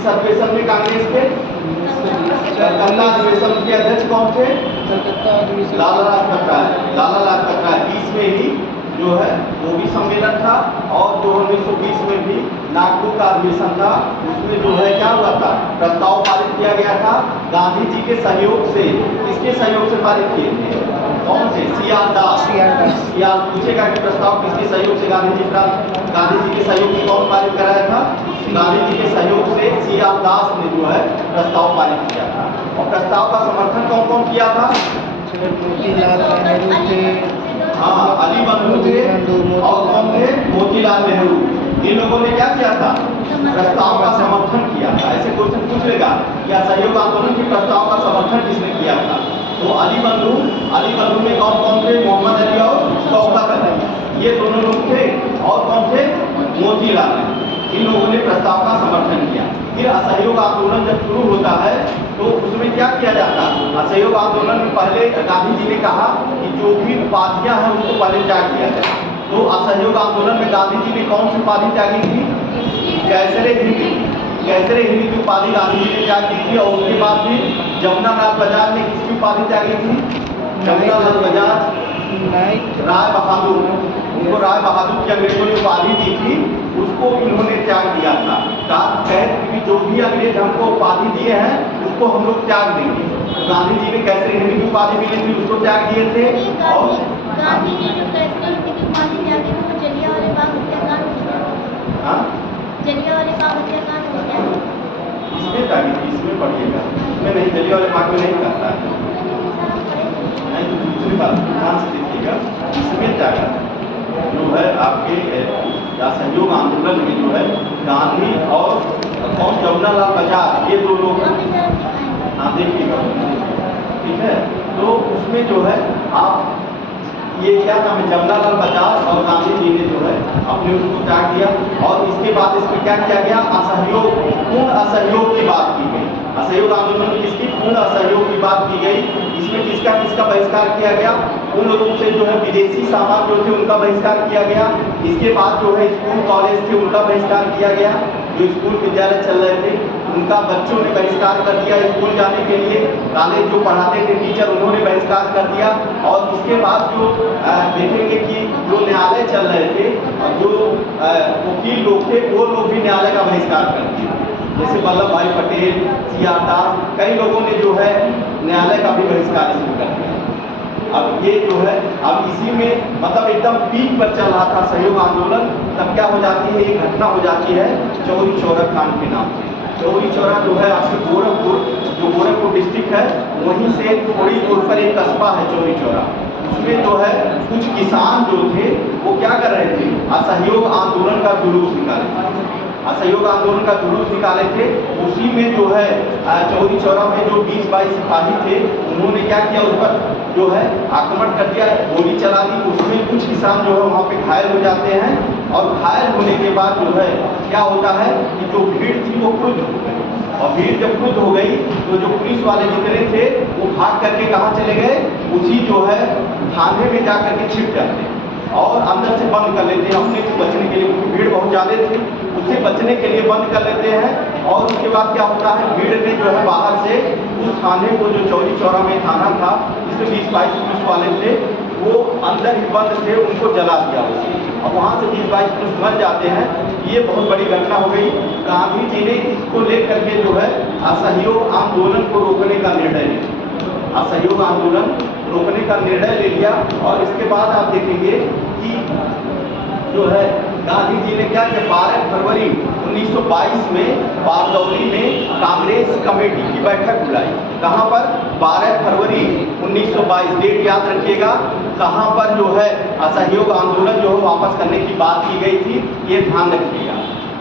इस अधिवेशन में कांग्रेस के कलकत्ता अधिवेशन के अध्यक्ष कौन थे? लाला लाजपत राय। लाला लाजपत राय 20 में ही जो है वो भी सम्मेलन था, और जो 1920 में भी नागपुर का अधिवेशन था, उसमें जो है क्या हुआ था, प्रस्ताव पारित किया गया था गांधी जी के सहयोग से। किसके सहयोग से पारित किए थे? कौन थे? सियाल दास। सियाल पूछेगा कि प्रस्ताव किसके सहयोग से गांधी जी के सहयोग से कौन पारित कराया था? गांधी जी के सहयोग से सियाल दास ने जो है प्रस्ताव पारित किया था। और प्रस्ताव का समर्थन कौन कौन किया था? हाँ, अली बंधु थे, और कौन थे? मोतीलाल नेहरू। इन लोगों ने क्या किया था? प्रस्ताव का समर्थन किया था। ऐसे क्वेश्चन पूछ लेगा कि असहयोग आंदोलन के प्रस्ताव का समर्थन किसने किया था? तो अली बंधु में कौन कौन थे? मोहम्मद अली और शौकत अली, ये दोनों लोग थे। और कौन थे? मोतीलाल नेहरू। इन लोगों ने प्रस्ताव का समर्थन किया। फिर असहयोग आंदोलन जब शुरू होता है तो उसमें क्या किया जाता है? असहयोग आंदोलन में पहले गांधी जी ने कहा कि जो भी उपाधियां हैं उसको पहले त्याग किया जाए। तो असहयोग आंदोलन में गांधी जी ने कौन सी उपाधि त्यागी थी? कैसरे हिंद की उपाधि गांधी जी ने त्याग की थी। और उसके बाद भी जमुना लाल बजाज ने किसकी उपाधि त्यागी थी? जमुना लाल बजाज, राय बहादुर, उनको राय बहादुर की अंग्रेजों ने उपाधि दी थी, उसको इन्होंने त्याग दिया था। कहते कि जो भी अंग्रेज हमको उपाधि दिए हैं उसको हम लोग त्याग देंगे। तो गांधी जी ने कैसरे हिंद की उपाधि मिली थी, उसको त्याग दिए थे। और गांधी जी जो कैसरे हिंद की उपाधि त्यागी थी वो जलियांवाला बाग हत्याकांड हो गया। हाँ, जलियांवाला बाग हत्याकांड हो गया। इसमें त्यागी थी, इसमें पढ़िएगा, इसमें नहीं, जलियांवाला बाग में नहीं करता है। नहीं, तो दूसरी बात ध्यान से देखिएगा, इसमें त्यागा जो है आपके असहयोग आंदोलन में जो है गांधी और कौन, जमुना लाल बजाज, ये दो लोग। हाँ देखिएगा, ठीक है। तो उसमें जो है आप ये क्या नाम है, जमुना लाल बजाज और गांधी जी ने जो है अपने उसको त्याग दिया। और इसके बाद इसमें क्या किया गया? असहयोग, पूर्ण असहयोग की बात की गई। असहयोग आंदोलन में किसकी? पूर्ण असहयोग की बात की गई। इसमें किसका किसका बहिष्कार किया गया? पूर्ण रूप से जो है विदेशी सामान जो थे उनका बहिष्कार किया गया। इसके बाद जो है स्कूल कॉलेज थे उनका बहिष्कार किया गया। जो स्कूल विद्यालय चल रहे थे उनका बच्चों ने बहिष्कार कर दिया स्कूल जाने के लिए। कॉलेज जो पढ़ाते थे टीचर, उन्होंने बहिष्कार कर दिया। और इसके बाद जो देखेंगे कि जो न्यायालय चल रहे थे और जो वकील लोग थे वो लोग भी न्यायालय का बहिष्कार कर दिया। जैसे वल्लभ भाई पटेल, सियाल दास, कई लोगों ने जो है न्यायालय का भी बहिष्कार शुरू कर दिया। अब ये जो है अब इसी में मतलब एकदम पीक पर चल रहा था सहयोग आंदोलन, तब क्या हो जाती है, एक घटना हो जाती है चौरी चौरा कांड के नाम से। चौरी चौरा जो है आपके गोरखपुर, जो गोरखपुर डिस्ट्रिक्ट है, वहीं से थोड़ी दूर पर एक कस्बा है चौरी चौरा। उसमें जो है कुछ किसान जो थे वो क्या कर रहे थे? असहयोग आंदोलन का जुलूस निकाले थे। असहयोग आंदोलन का जुलूस निकाले थे। उसी में जो है चौरी चौरा में जो 20-22 सिपाही थे उन्होंने क्या किया, उस पर जो है आक्रमण कर दिया, गोली चला दी। उसमें कुछ किसान जो है वहाँ पे घायल हो जाते हैं। और घायल होने के बाद जो है क्या होता है कि जो भीड़ थी वो क्रुद्ध हो गई। और भीड़ जब क्रुद्ध हो गई तो जो पुलिस वाले जितने थे वो भाग करके कहाँ चले गए? उसी जो है थाने में जा करके छिप जाते हैं और अंदर से बंद कर लेते हैं अपने को बचने के लिए, क्योंकि भीड़ बहुत ज़्यादा थी, उससे बचने के लिए बंद कर लेते हैं। और उसके बाद क्या होता है, भीड़ ने जो है बाहर से उस थाने को, जो चौरी चौरा में थाना था जिसमें 20-22 पुलिस वाले थे, वो अंदर ही बंद थे, उनको जला दिया उसे। और वहाँ से 20-22 पुलिस मर जाते हैं। ये बहुत बड़ी घटना हो गई। गांधी जी ने इसको लेकर के जो है असहयोग आंदोलन को रोकने का निर्णय लिया। असहयोग आंदोलन रोकने का निर्णय ले लिया। और इसके बाद आप देखेंगे कि जो है गांधी जी ने क्या किया, 12 फरवरी 1922 में बारदौली में कांग्रेस कमेटी की बैठक बुलाई। कहाँ पर? 12 फरवरी 1922, डेट याद रखिएगा। कहाँ पर जो है असहयोग आंदोलन जो है वापस करने की बात की गई थी, ये ध्यान रखिएगा।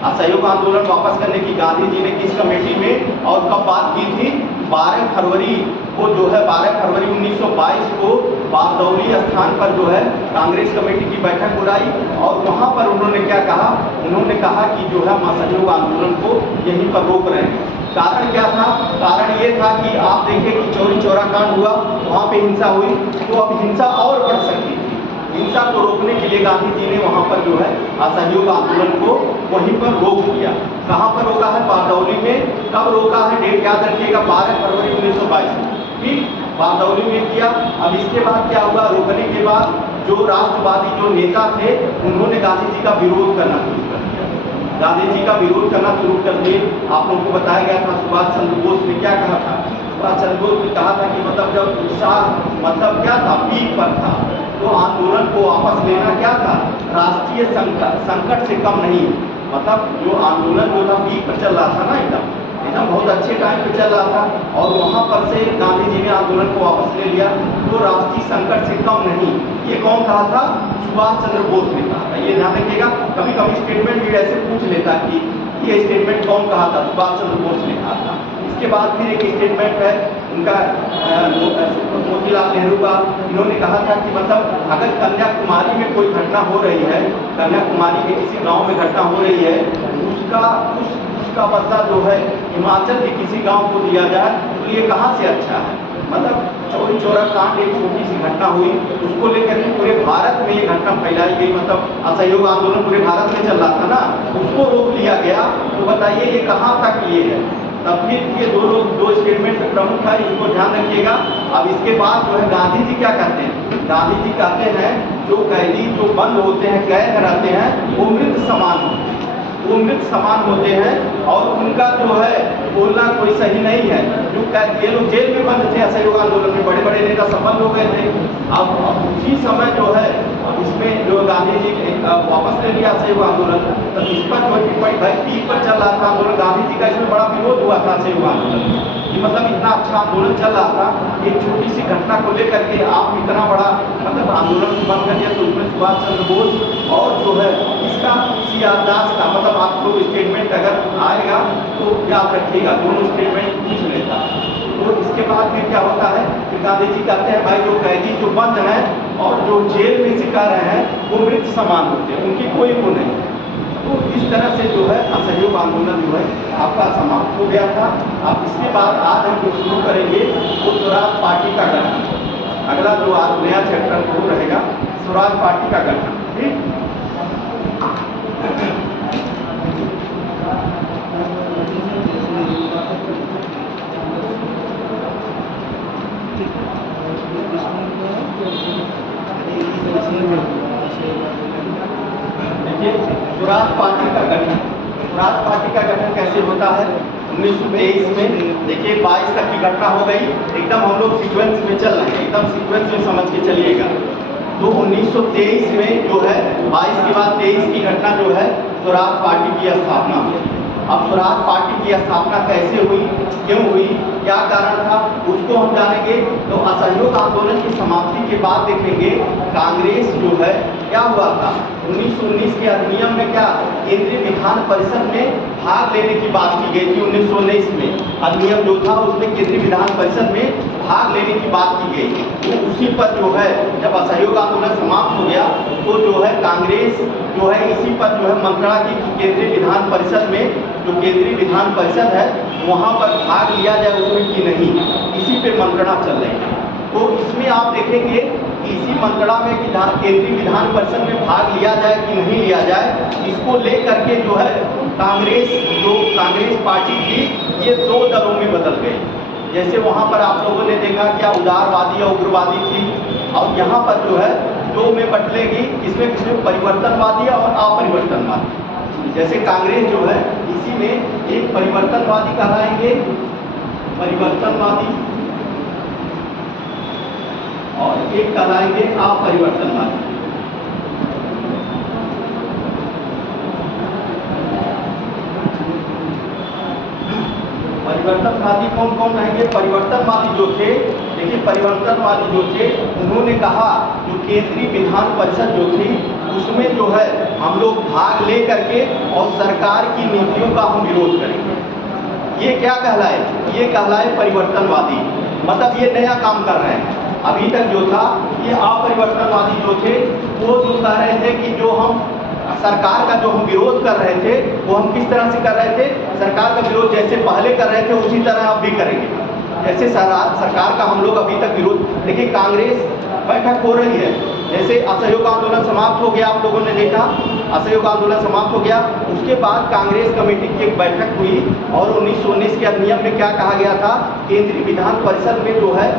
असहयोग आंदोलन वापस करने की गांधी जी ने किस कमेटी में और कब बात की थी? 12 फरवरी को जो है 12 फरवरी 1922 को बारदौली स्थान पर जो है कांग्रेस कमेटी की बैठक बुलाई। और वहाँ पर उन्होंने क्या कहा? उन्होंने कहा कि जो है हम असहयोग आंदोलन को यहीं पर रोक रहे हैं। कारण क्या था? कारण ये था कि आप देखें कि चौरी चौरा कांड हुआ, वहाँ पे हिंसा हुई, तो अब हिंसा और बढ़ सकती थी। हिंसा को रोकने के लिए गांधी जी ने वहाँ पर जो है असहयोग आंदोलन को वहीं पर रोक दिया। कहाँ पर रोका है? बारदौली में। कब रोका है? डेट याद रखिएगा, 12 फरवरी 1922 ठीक बारदौली में किया। अब इसके बाद क्या हुआ? रोकने के बाद जो राष्ट्रवादी जो नेता थे उन्होंने गांधी जी का विरोध करना शुरू कर दिया। गांधी जी का विरोध करना शुरू कर दिए। आप लोगों को बताया गया था सुभाष चंद्र बोस ने क्या कहा था? सुभाष चंद्र बोस ने कहा था कि मतलब जब उत्साह मतलब क्या था, पीक पर था, तो आंदोलन को वापस लेना क्या था? राष्ट्रीय संकट से कम नहीं। मतलब जो आंदोलन जो था पीक पर चल रहा था ना, एकदम बहुत अच्छे टाइम पे चल रहा था और वहाँ पर से गांधी जी ने आंदोलन को वापस ले लिया, तो राष्ट्रीय संकट से कम नहीं। ये कौन कहा था? सुभाष चंद्र बोस ने कहा था। ये ध्यान रखिएगा, कभी कभी स्टेटमेंट भी ऐसे पूछ लेता कि ये स्टेटमेंट कौन कहा था? सुभाष चंद्र बोस ने कहा था। इसके बाद फिर एक स्टेटमेंट है उनका मोतीलाल नेहरू का। इन्होंने कहा था कि मतलब अगर कन्याकुमारी में कोई घटना हो रही है, कन्याकुमारी के किसी गांव में घटना हो रही है, उसका बदला जो है हिमाचल के किसी गांव को दिया जाए, तो ये कहाँ से अच्छा है? मतलब चौरी चौरा कांड एक छोटी सी घटना हुई, उसको लेकर के पूरे भारत में ये घटना फैलाई गई। मतलब असहयोग आंदोलन पूरे भारत में चल रहा था ना, उसको रोक लिया गया। तो बताइए ये कहाँ तक ये है? तब फिर ये दो स्टेटमेंट प्रमुख है, इनको ध्यान रखिएगा। अब इसके बाद जो है गांधी जी क्या कहते हैं? गांधी जी कहते हैं जो कैदी जो बंद होते हैं, कैद रहते हैं, वो मृत समान होते हैं, वो मृत समान होते हैं और उनका जो है बोलना कोई सही नहीं है। जो कैद ये लोग जेल में बंद थे असहयोग आंदोलन में, बड़े बड़े नेता सब बंद हो गए थे। अब उसी समय जो है इसमें जो गांधी जी वापस ले लिया असहयोग आंदोलन, तो इस पर जो टिप्पणी भाई पीक पर चल रहा था आंदोलन, गांधी जी का इसमें बड़ा विरोध हुआ था असहयोग आंदोलन कि मतलब इतना अच्छा आंदोलन चल रहा था, एक छोटी सी घटना को लेकर के आप इतना बड़ा मतलब आंदोलन बंद कर दिया। तो उसमें सुभाष चंद्र बोस और जो है इसका याददाश्त का मतलब आपको स्टेटमेंट अगर आएगा तो याद रखिएगा, दोनों स्टेटमेंट पूछ लेता। तो इसके बाद फिर क्या होता है कि गांधी जी कहते हैं भाई जो कैदी जो बंद हैं और जो जेल में सिखा रहे हैं वो मृत समान होते हैं, उनकी कोई वो नहीं। तो इस तरह से जो है असहयोग आंदोलन जो है आपका समाप्त हो गया था। अब इसके बाद आज हम जो शुरू करेंगे वो स्वराज पार्टी का गठन। अगला जो आज नया चैप्टर वो रहेगा स्वराज पार्टी का गठन। ठीक, देखिए स्वराज पार्टी का गठन, स्वराज पार्टी का गठन कैसे होता है? 1923 में देखिए 22 तक की घटना हो गई, एकदम हम लोग सीक्वेंस में चल रहे हैं, एकदम सीक्वेंस में समझ के चलिएगा। तो 1923 में जो है 22 के बाद 23 की घटना जो है स्वराज पार्टी की स्थापना हुई। अब स्वराज पार्टी की स्थापना कैसे हुई, क्यों हुई, क्या कारण था, उसको हम जानेंगे। तो असहयोग आंदोलन की समाप्ति के बाद देखेंगे कांग्रेस जो है क्या हुआ था। 1919 के अधिनियम में क्या केंद्रीय विधान परिषद में भाग लेने की बात की गई थी। 1919 में अधिनियम जो था उसमें केंद्रीय विधान परिषद में भाग लेने की बात की गई। तो उसी पर जो है जब असहयोग आंदोलन समाप्त हो गया तो जो है कांग्रेस जो है इसी पर जो है मंत्रणा की केंद्रीय विधान परिषद में, जो केंद्रीय विधान परिषद है वहाँ पर भाग लिया जाए उसमें कि नहीं, इसी पे मंत्रणा चल रही है। तो इसमें आप देखेंगे कि इसी मंत्रणा में कि केंद्रीय विधान परिषद में भाग लिया जाए कि नहीं लिया जाए, इसको लेकर के जो है कांग्रेस पार्टी थी ये दो दलों में बदल गई। जैसे वहाँ पर आप लोगों ने देखा क्या उदारवादी और उग्रवादी थी, और यहाँ पर जो है दो में बटलेगी, किसमें परिवर्तनवादी और अपरिवर्तनवादी। जैसे कांग्रेस जो है इसी में एक परिवर्तनवादी कहलाएंगे, परिवर्तनवादी, और एक कहलाएंगे अपरिवर्तनवादी। परिवर्तनवादी कौन कौन रहेंगे? परिवर्तनवादी जो थे, देखिए परिवर्तनवादी जो थे उन्होंने कहा जो केंद्रीय विधान परिषद जो थी उसमें जो है हम लोग भाग ले करके और सरकार की नीतियों का हम विरोध करेंगे। ये क्या कहलाए? ये कहलाए परिवर्तनवादी, मतलब ये नया काम कर रहे हैं। अभी तक जो था ये अपरिवर्तनवादी जो थे वो जो कह रहे थे कि जो हम सरकार का जो हम विरोध कर रहे थे वो हम किस तरह से कर रहे थे, सरकार का विरोध जैसे पहले कर रहे थे उसी तरह अब भी करेंगे। जैसे सरकार का हम लोग अभी तक विरोध, देखिए कांग्रेस बैठक हो रही है जैसे असहयोग आंदोलन समाप्त हो गया, आप लोगों ने देखा असहयोग आंदोलन समाप्त हो गया। उसके बाद कांग्रेस कमेटी की एक बैठक हुई और 1919 के अधिनियम में क्या कहा गया था, केंद्रीय विधान परिषद में जो है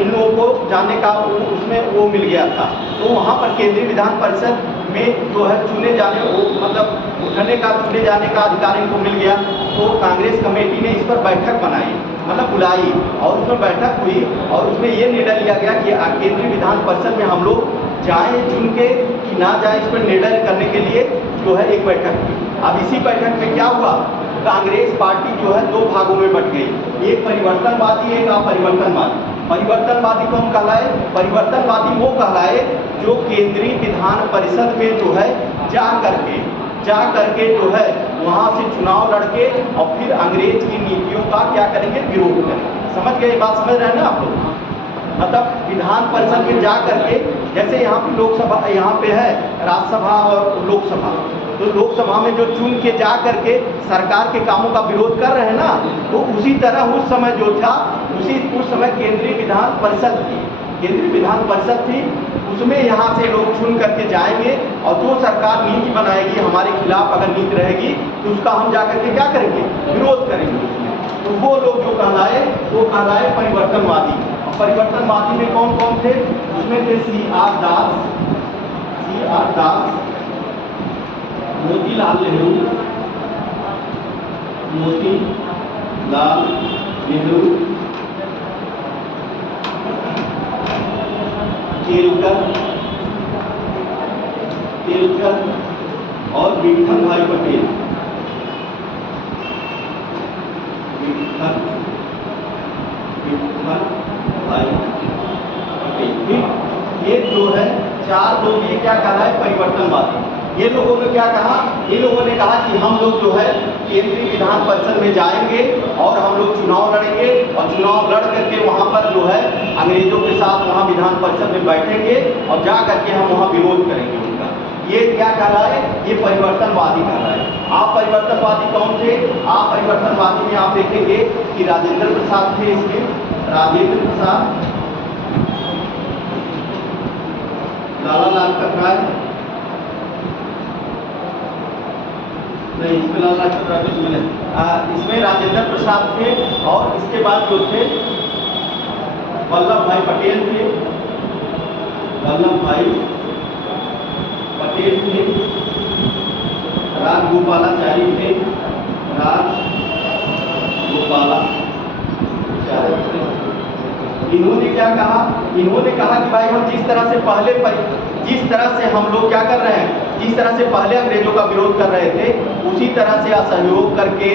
इन लोगों को जाने का उसमें वो मिल गया था। तो वहाँ पर केंद्रीय विधान परिषद में जो है चुने जाने मतलब उठने का चुने जाने का अधिकार इनको मिल गया। तो कांग्रेस कमेटी ने इस पर बैठक बनाई, मतलब बुलाई, और उसमें बैठक हुई और उसमें ये निर्णय लिया गया कि केंद्रीय विधान परिषद में हम लोग जाएं चुन के कि ना जाएं, इस पर निर्णय करने के लिए जो है एक बैठक हुई। अब इसी बैठक में क्या हुआ, कांग्रेस पार्टी जो है दो भागों में बट गई, एक परिवर्तनवादी एक अपरिवर्तनवादी। परिवर्तनवादी कौन कहलाए, परिवर्तनवादी वो कहलाए जो केंद्रीय विधान परिषद में जो है जा करके जो है वहाँ से चुनाव लड़के और फिर अंग्रेज की नीतियों का क्या करेंगे, विरोध करेंगे। समझ गए, बात समझ रहे हैं ना आप लोग। मतलब विधान परिषद में जा करके, जैसे यहाँ पे लोकसभा, यहाँ पे है राज्यसभा और लोकसभा, तो लोकसभा में जो चुन के जा करके सरकार के कामों का विरोध कर रहे हैं ना, तो उसी तरह उस समय जो था उस समय केंद्रीय विधान परिषद थी, केंद्रीय विधान परिषद थी, उसमें यहाँ से लोग चुन करके जाएंगे और जो सरकार नीति बनाएगी हमारे खिलाफ अगर नीति रहेगी तो उसका हम जा करके क्या करेंगे, विरोध करेंगे उसमें। तो वो लोग जो कहलाए वो कहलाए परिवर्तनवादी। और परिवर्तनवादी में कौन कौन थे, उसमें थे CR दास, मोतीलाल नेहरू, केलकर और विठल भाई पटेल। ये जो है चार लोग, ये क्या कहा है, परिवर्तनवादी। ये लोगों ने क्या कहा, ये लोगों ने कहा कि हम लोग जो है केंद्रीय विधान परिषद में जाएंगे और हम लोग चुनाव लड़ेंगे और चुनाव लड़ करके वहाँ पर जो है अंग्रेजों के साथ वहाँ विधान परिषद में बैठेंगे और जा करके हम वहाँ विरोध करेंगे उनका। ये क्या कहलाए, ये परिवर्तनवादी कहलाए। आप परिवर्तनवादी कौन थे, आप परिवर्तनवादी में आप देखेंगे कि राजेंद्र प्रसाद थे, इसके राजेंद्र प्रसाद, लाला लाजपत राय, नहीं इसमें लाला लाजपत राय इसमें नहीं, इसमें राजेंद्र प्रसाद थे और इसके बाद जो थे वल्लभ भाई पटेल थे, राजगोपालाचारी थे, इन्होंने क्या कहा, इन्होंने कहा कि भाई हम जिस तरह से हम लोग क्या कर रहे हैं, जिस तरह से पहले अंग्रेजों का विरोध कर रहे थे उसी तरह से असहयोग करके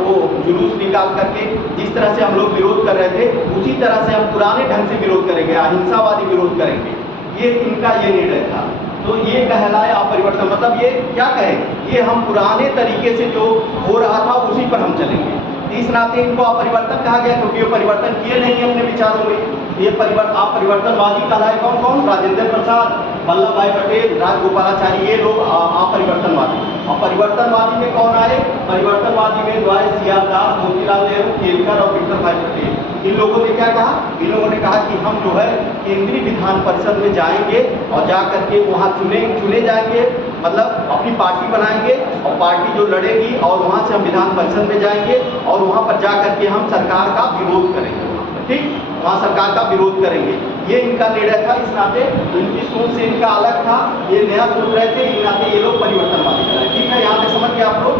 वो जुलूस निकाल करके जिस तरह से हम लोग विरोध कर रहे थे उसी तरह से हम पुराने ढंग से विरोध करेंगे, अहिंसावादी विरोध करेंगे। ये इनका ये निर्णय था। तो ये कहलाए अपरिवर्तन, मतलब ये क्या कहे, ये हम पुराने तरीके से जो हो रहा था उसी पर हम चलेंगे। इस नाते इनको अपरिवर्तन कहा गया क्योंकि ये परिवर्तन किए नहीं अपने विचारों में। ये अपरिवर्तनवादी कहलाए कौन कौन, राजेंद्र प्रसाद, वल्लभ भाई पटेल, राजगोपालाचारी, ये लोग अपरिवर्तनवादी। और परिवर्तनवादी में कौन आए, परिवर्तनवादी में जो है CR दास, मोतीलाल नेहरू, केलकर और विठल भाई पटेल। इन लोगों ने क्या कहा, इन लोगों ने कहा कि हम जो है केंद्रीय विधान परिषद में जाएंगे और जा करके वहाँ चुने जाएंगे, मतलब अपनी पार्टी बनाएंगे और पार्टी जो लड़ेगी और वहाँ से हम विधान परिषद में जाएंगे और वहाँ पर जा करके हम सरकार का विरोध करेंगे, ठीक, वहाँ सरकार का विरोध करेंगे। ये इनका निर्णय था। इस नाते इनकी सोच से इनका अलग था, ये नया सोच रहे थे, इस नाते ये लोग परिवर्तनवादी कराए। ठीक है, यहाँ तक समझ के आप लोग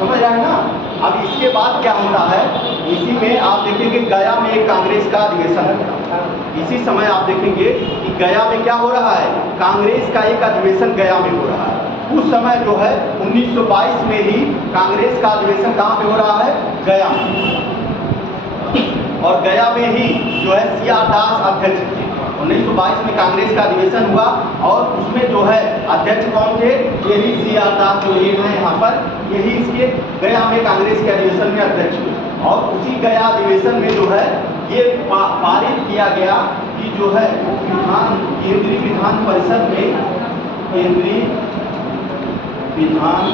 समझ रहे हैं ना। अब इसके बाद क्या होता है, इसी में आप देखेंगे गया में एक कांग्रेस का अधिवेशन है। इसी समय आप देखेंगे कि गया में क्या हो रहा है, कांग्रेस का एक अधिवेशन गया में हो रहा है। उस समय जो है 1922 में ही कांग्रेस का अधिवेशन कहाँ पे हो रहा है, गया में। और गया में ही जो है CR दास अध्यक्ष थे। 1922 में कांग्रेस का अधिवेशन हुआ और उसमें जो है अध्यक्ष कौन थे, यही CR दास जो ये है यहाँ पर, यही इसके गया में कांग्रेस के अधिवेशन में अध्यक्ष हुए। और उसी गया अधिवेशन में जो है ये पारित किया गया कि जो है केंद्रीय विधान परिषद में, केंद्रीय विधान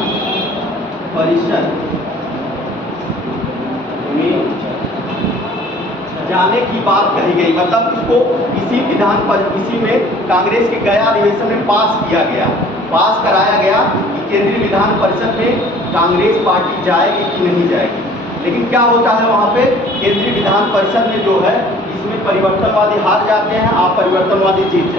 परिषद में जाने की बात कही गई, मतलब इसको इसी में कांग्रेस के गया अधिवेशन में पास कराया गया कि केंद्रीय विधान परिषद में कांग्रेस पार्टी जाएगी कि नहीं जाएगी। लेकिन क्या होता है वहाँ पे केंद्रीय विधान परिषद में जो है इसमें परिवर्तनवादी हार जाते हैं, आप परिवर्तनवादी जीत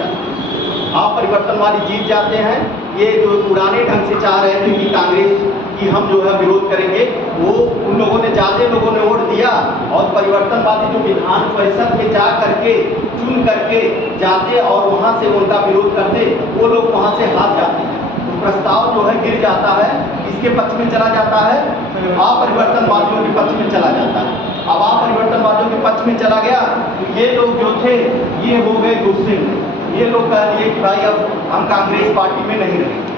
जाते हैं। ये जो पुराने ढंग से चाह रहे थे कि कांग्रेस की हम जो है विरोध करेंगे, वो उन लोगों ने ज़्यादा लोगों ने वोट दिया और परिवर्तनवादी जो विधान परिषद में जा करके चुन करके जाते और वहाँ से उनका विरोध करते, वो लोग वहाँ से हार जाते हैं। तो प्रस्ताव जो है गिर जाता है, इसके पक्ष में चला जाता है, अपरिवर्तनवादियों के पक्ष में चला जाता है। अब अपरिवर्तनवादियों के पक्ष में चला गया तो ये लोग जो थे ये हो गए गुस्से में। ये लोग कह दिए कि भाई अब हम कांग्रेस पार्टी में नहीं रहेंगे।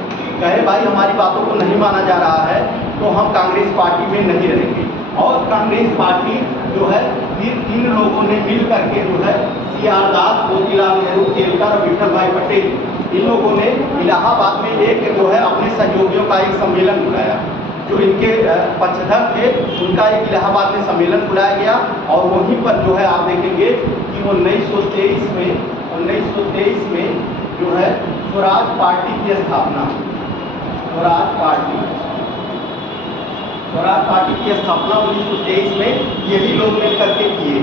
कहे भाई हमारी बातों को नहीं माना जा रहा है तो हम कांग्रेस पार्टी में नहीं रहेंगे। और कांग्रेस पार्टी जो है फिर इन लोगों ने मिल करके जो है CR दास, मोतीलाल नेहरू, केलकर और विठल भाई पटेल, इन लोगों ने इलाहाबाद में एक जो है अपने सहयोगियों का एक सम्मेलन बुलाया। जो इनके पक्षधर थे उनका एक इलाहाबाद में सम्मेलन बुलाया गया और वहीं पर जो है आप देखेंगे कि 1923 में जो है स्वराज पार्टी की स्थापना, स्वराज पार्टी की स्थापना 1923 में यही लोग मिल करके किए,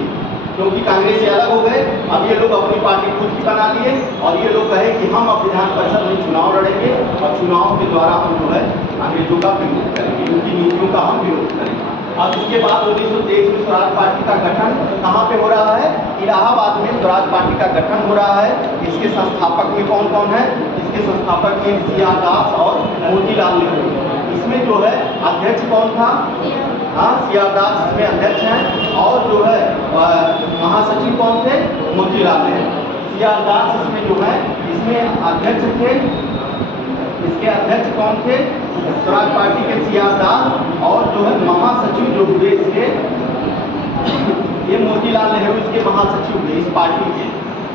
क्योंकि कांग्रेस से अलग हो गए। अब ये लोग अपनी पार्टी खुद की बना लिए और ये लोग कहे कि हम अब विधान परिषद में चुनाव लड़ेंगे और चुनाव के द्वारा हम जो है अंग्रेजों का विरोध करेंगे, उनकी नीतियों का हम विरोध करेंगे। अब इसके बाद 1923 में स्वराज पार्टी का गठन कहाँ पे हो रहा है? इलाहाबाद में स्वराज पार्टी का गठन हो रहा है। इसके संस्थापक में कौन कौन है? इसके संस्थापक में CR दास और मोतीलाल नेहरू। इसमें जो है अध्यक्ष कौन था? हाँ, CR दास इसमें अध्यक्ष हैं और जो है महासचिव कौन थे? मोतीलाल नेहरू। CR दास इसमें जो है इसमें अध्यक्ष थे। इसके अध्यक्ष कौन थे? स्वराज पार्टी के CR दास और जो है महासचिव जो हुए इसके, ये मोतीलाल नेहरू इसके महासचिव हुए इस पार्टी के।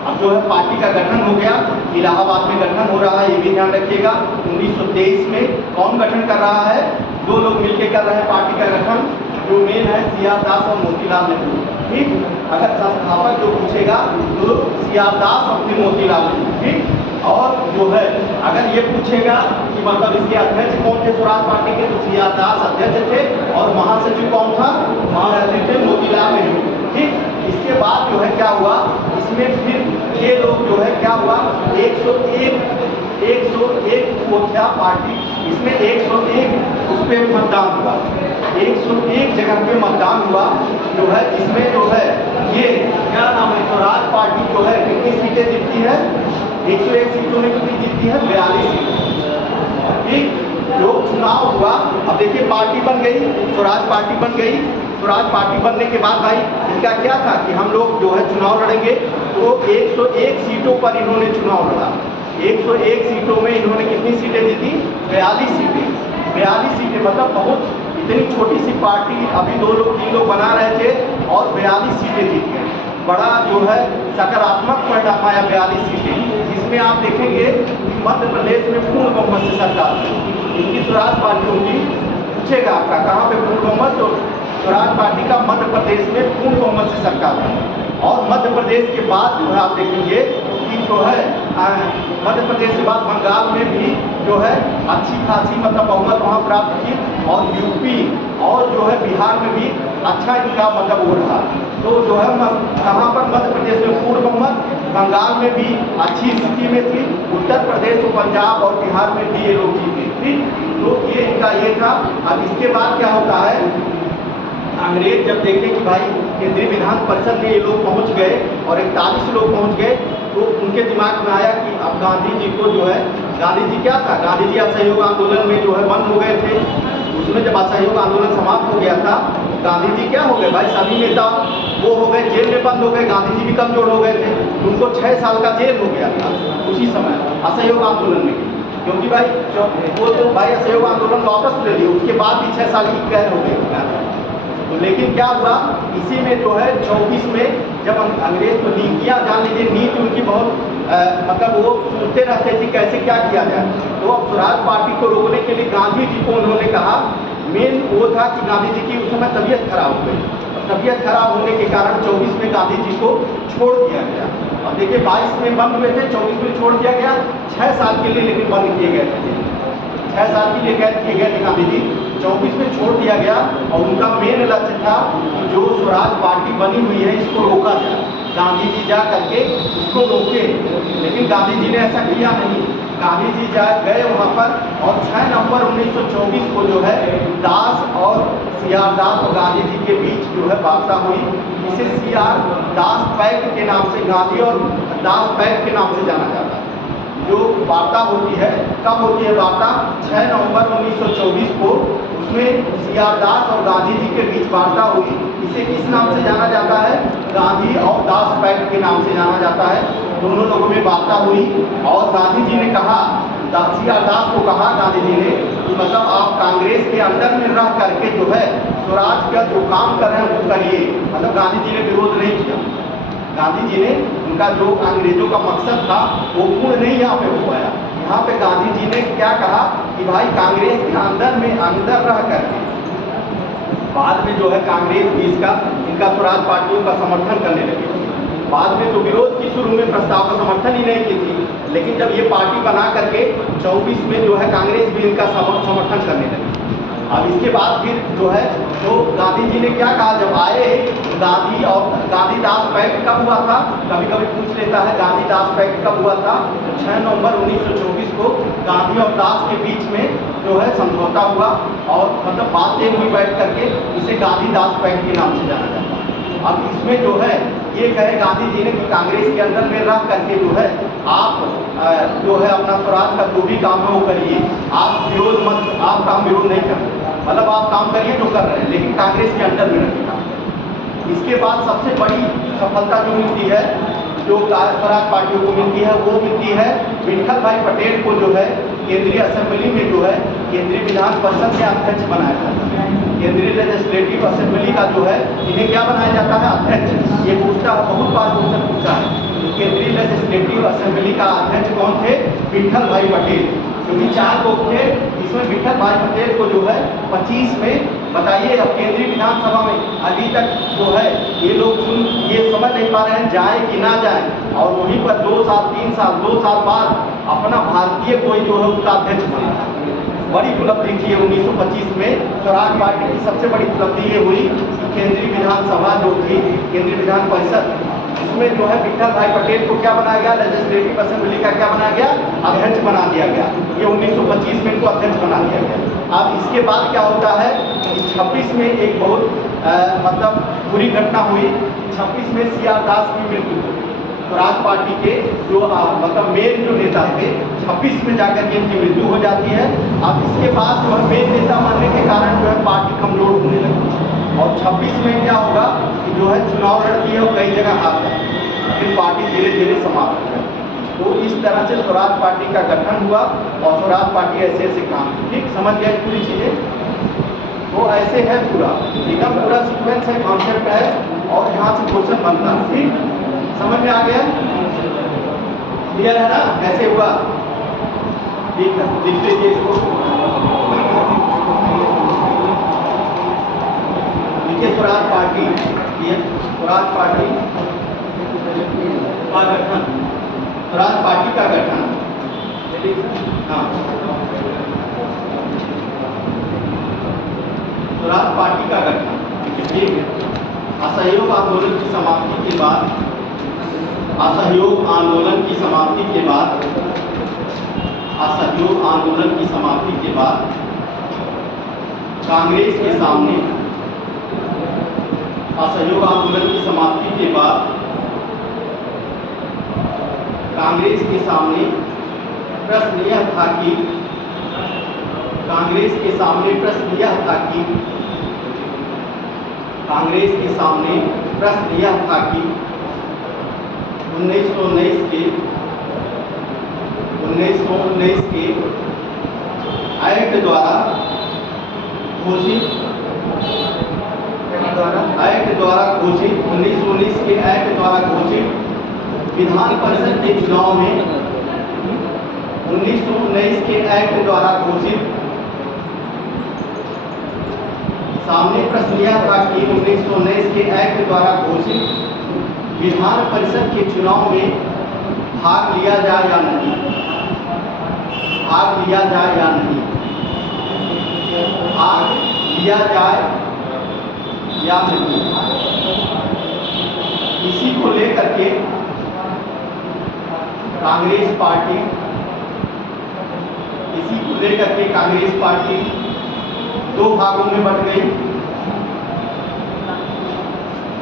अब जो है पार्टी का गठन हो गया, इलाहाबाद में गठन हो रहा है, ये भी ध्यान रखिएगा। 1923 में कौन गठन कर रहा है? दो लोग मिलकर कर रहे हैं पार्टी का गठन, जो मेन है CR दास और मोतीलाल नेहरू। ठीक, अगर संस्थापक जो पूछेगा तो CR दास और फिर मोतीलाल नेहरू। ठीक, और जो है अगर ये पूछेगा कि मतलब इसके अध्यक्ष कौन थे स्वराज पार्टी के, तो CR दास अध्यक्ष थे और महासचिव कौन था? महासचिव थे मोतीलाल नेहरू। ठीक, इसके बाद जो है क्या हुआ, इसमें फिर ये लोग जो है क्या हुआ, 101 कोठिया पार्टी, इसमें 101 उस पर मतदान हुआ, 101 जगह पे मतदान हुआ जो है। इसमें जो है ये क्या नाम है, स्वराज पार्टी जो है कितनी सीटें जीतती है? 101 सीटों में कितनी जीतती है? 42 सीटें। ठीक, जो चुनाव हुआ, अब देखिए पार्टी बन गई, स्वराज पार्टी बन गई। स्वराज पार्टी बनने के बाद भाई इनका क्या था कि हम लोग जो है चुनाव लड़ेंगे, तो 101 सीटों पर इन्होंने चुनाव लड़ा। 101 सीटों में इन्होंने कितनी सीटें जीती? 42 सीटें। 42 सीटें मतलब बहुत, इतनी छोटी सी पार्टी, अभी 2 लोग 3 लोग बना रहे थे और 42 सीटें जीत गए। बड़ा जो है सकारात्मक परिणाम आया 42 सीटें। जिसमें आप देखेंगे मध्य प्रदेश में पूर्ण बहुमत से सरकार इनकी स्वराज पार्टी होगी। पूछेगा आपका कहाँ पे पूर्ण बहुमत, तो स्वराज पार्टी का मध्य प्रदेश में पूर्ण बहुमत से सरकार है। और मध्य प्रदेश के बाद जो है आप देखेंगे कि जो है मध्य प्रदेश के बाद बंगाल में भी जो है अच्छी खासी मतलब बहुमत वहाँ प्राप्त की, और यूपी और जो है बिहार में भी अच्छा इनका मतलब हो रहा। तो जो है कहाँ पर मध्य प्रदेश में पूर्ण बहुमत, बंगाल में भी अच्छी स्थिति में थी, उत्तर प्रदेश और पंजाब और बिहार में भी ये लोग जीते। ठीक, तो ये इनका ये था। अब इसके बाद क्या होता है, अंग्रेज जब देखे कि भाई केंद्रीय विधान परिषद में ये लोग पहुंच गए और 41 लोग पहुंच गए, तो उनके दिमाग में आया कि अब गांधी जी को जो है, गांधी जी क्या था, गांधी जी असहयोग आंदोलन में जो है बंद हो गए थे। उसमें जब असहयोग आंदोलन समाप्त हो गया था, गांधी जी क्या हो गए भाई, सभी नेता वो हो गए, जेल में बंद हो गए। गांधी जी भी कमजोर हो गए थे, उनको 6 साल का जेल हो गया था उसी समय असहयोग आंदोलन में, क्योंकि भाई वो तो भाई असहयोग आंदोलन वापस ले लिए, उसके बाद भी 6 साल की कैद हो गई। तो लेकिन क्या हुआ, इसी में जो है 34 में जब अंग्रेज तो नीतियाँ जान लीजिए, नीति उनकी बहुत मतलब वो सोचते रहते थे कैसे क्या किया जाए। तो अब स्वराज पार्टी को रोकने के लिए गांधी जी को उन्होंने कहा, मेन वो था कि गांधी जी की उस समय तबीयत खराब हो गई। तबीयत खराब होने के कारण 24 में गांधी जी को छोड़ दिया गया। अब देखिए 22 में बंद हुए थे, 24 में छोड़ दिया गया, 6 साल के लिए लेकिन बंद किए गए थे, 6 साल के लिए कैद किए गए थे गांधी जी। 24 में छोड़ दिया गया और उनका मेन लक्ष्य था कि जो स्वराज पार्टी बनी हुई है इसको रोका जाए, गांधी जी जा करके उसको रोके, लेकिन गांधी जी ने ऐसा किया नहीं। गांधी जी गए वहाँ पर और 6 नवंबर 1924 को जो है दास और सीआर दास और गांधी जी के बीच जो है वार्ता हुई। इसे सीआर दास पैक्ट के नाम से, गांधी और दास पैक्ट के नाम से जाना जाता है। जो वार्ता होती है, कब होती है वार्ता? 6 नवंबर 1924 को, उसमें सीआर दास और गांधी जी के बीच वार्ता हुई। इसे किस नाम से जाना जाता है? गांधी और दास पैक्ट के नाम से जाना जाता है। दोनों लोगों में वार्ता हुई और गांधी जी ने कहा, सीआर दास को कहा गांधी जी ने कि मतलब आप कांग्रेस के अंदर में रह करके जो है स्वराज का जो काम कर रहे हैं वो करिए। मतलब गांधी जी ने विरोध नहीं किया। गांधी जी ने उनका जो अंग्रेजों का मकसद था वो पूर्ण नहीं यहाँ पे हो पाया। यहाँ पे गांधी जी ने क्या कहा कि भाई कांग्रेस के अंदर रह करके, बाद में जो है कांग्रेस भी इनका स्वराज पार्टियों का समर्थन करने लगे। बाद में तो विरोध की शुरू में प्रस्ताव का समर्थन ही नहीं की थी, लेकिन जब ये पार्टी बना करके 24 में जो है कांग्रेस भी इनका समर्थन करने लगी। अब इसके बाद फिर जो है तो गांधी जी ने क्या कहा, जब आए गांधी और गांधी दास पैक्ट कब हुआ था? कभी कभी पूछ लेता है गांधी दास पैक्ट कब हुआ था? 6 नवंबर 1924 को गांधी और दास के बीच में जो है समझौता हुआ और मतलब बातें हुई बैठ करके, इसे गांधी दास पैक्ट के नाम से जाना जाता है। अब इसमें जो है ये कहे गांधी जी ने कि कांग्रेस के अंदर में रह करके जो है आप जो है अपना स्वराज का जो भी काम है वो करिए, आप विरोध मत, आप काम विरोध नहीं करें, मतलब आप काम करिए जो कर रहे हैं, लेकिन कांग्रेस के अंदर में रखिएगा। इसके बाद सबसे बड़ी सफलता जो मिलती है, जो स्वराज पार्टियों को मिलती है, वो मिलती है विठल भाई पटेल को जो है केंद्रीय असेंबली में जो है केंद्रीय विधान परिषद में अध्यक्ष बनाया जाता है। केंद्रीय लेजिस्लेटिव असेंबली का जो है इन्हें क्या बनाया जाता है? अध्यक्ष। ये पूछता बहुत बार क्वेश्चन पूछा है। केंद्रीय लेजिस्लेटिव असेंबली का अध्यक्ष कौन थे? विठल भाई पटेल। क्योंकि 4 लोग थे, इसमें विठल भाई पटेल को जो है 25 में, बताइए अब केंद्रीय विधानसभा में अभी तक जो है ये लोग ये समझ नहीं पा रहे हैं जाए कि ना जाए, और वहीं पर 2 साल 3 साल 2 साल बाद अपना भारतीय कोई जो है उसका अध्यक्ष बना। बड़ी उपलब्धि थी 1925 में स्वराज पार्टी की। सबसे बड़ी उपलब्धि ये हुई कि केंद्रीय विधानसभा जो थी, केंद्रीय विधान परिषद, इसमें जो है विठल भाई पटेल को क्या बनाया गया? लेजिस्लेटिव असेंबली का क्या बनाया गया? अध्यक्ष बना दिया गया। ये 1925 में इनको अध्यक्ष बना दिया गया। अब इसके बाद क्या होता है कि 26 में एक बहुत मतलब बुरी घटना हुई। 26 में सीआर दास की मृत्यु हुई। स्वराज पार्टी के जो मतलब मेन जो नेता थे, 26 में जाकर के इनकी मृत्यु हो जाती है। अब इसके बाद जो है मेन नेता बनने के कारण जो है पार्टी कमजोर होने लगी और 26 में क्या होगा कि जो है चुनाव लड़ती है और कई जगह हार जाती है, फिर पार्टी धीरे धीरे समाप्त हो जाती है। तो इस तरह से स्वराज पार्टी का गठन हुआ और स्वराज पार्टी ऐसे ऐसे काम, ठीक समझ गए पूरी चीज़ें। तो ऐसे है पूरा एकदम पूरा सीक्वेंस है, कॉन्सेप्ट है और यहाँ से क्वेश्चन बनता है। ठीक समझ में आ गया? क्लियर है ना? कैसे हुआ? ठीक है, लिख लीजिए इसको। लिखिए स्वराज पार्टी, ये स्वराज पार्टी का गठन, स्वराज पार्टी का गठन। हाँ, स्वराज पार्टी का गठन। ठीक है। असहयोग आंदोलन की समाप्ति के बाद, असहयोग आंदोलन की समाप्ति के बाद, असहयोग आंदोलन की समाप्ति के बाद कांग्रेस के सामने, असहयोग आंदोलन की समाप्ति के बाद कांग्रेस के सामने प्रश्न यह था कि, कांग्रेस के सामने प्रश्न यह था कि, कांग्रेस के सामने प्रश्न यह था कि 1919 के एक्ट द्वारा घोषित, एक्ट द्वारा घोषित 1919 के एक्ट द्वारा घोषित विधान परिषद के चुनाव में, 1919 के एक्ट द्वारा घोषित सामने प्रश्न यह था कि 1919 के एक्ट द्वारा घोषित विधान परिषद के चुनाव में भाग लिया जाए या नहीं, भाग लिया जाए या नहीं, भाग लिया जाए या नहीं। इसी को लेकर के कांग्रेस पार्टी, इसी को लेकर के कांग्रेस पार्टी दो भागों में बट गई।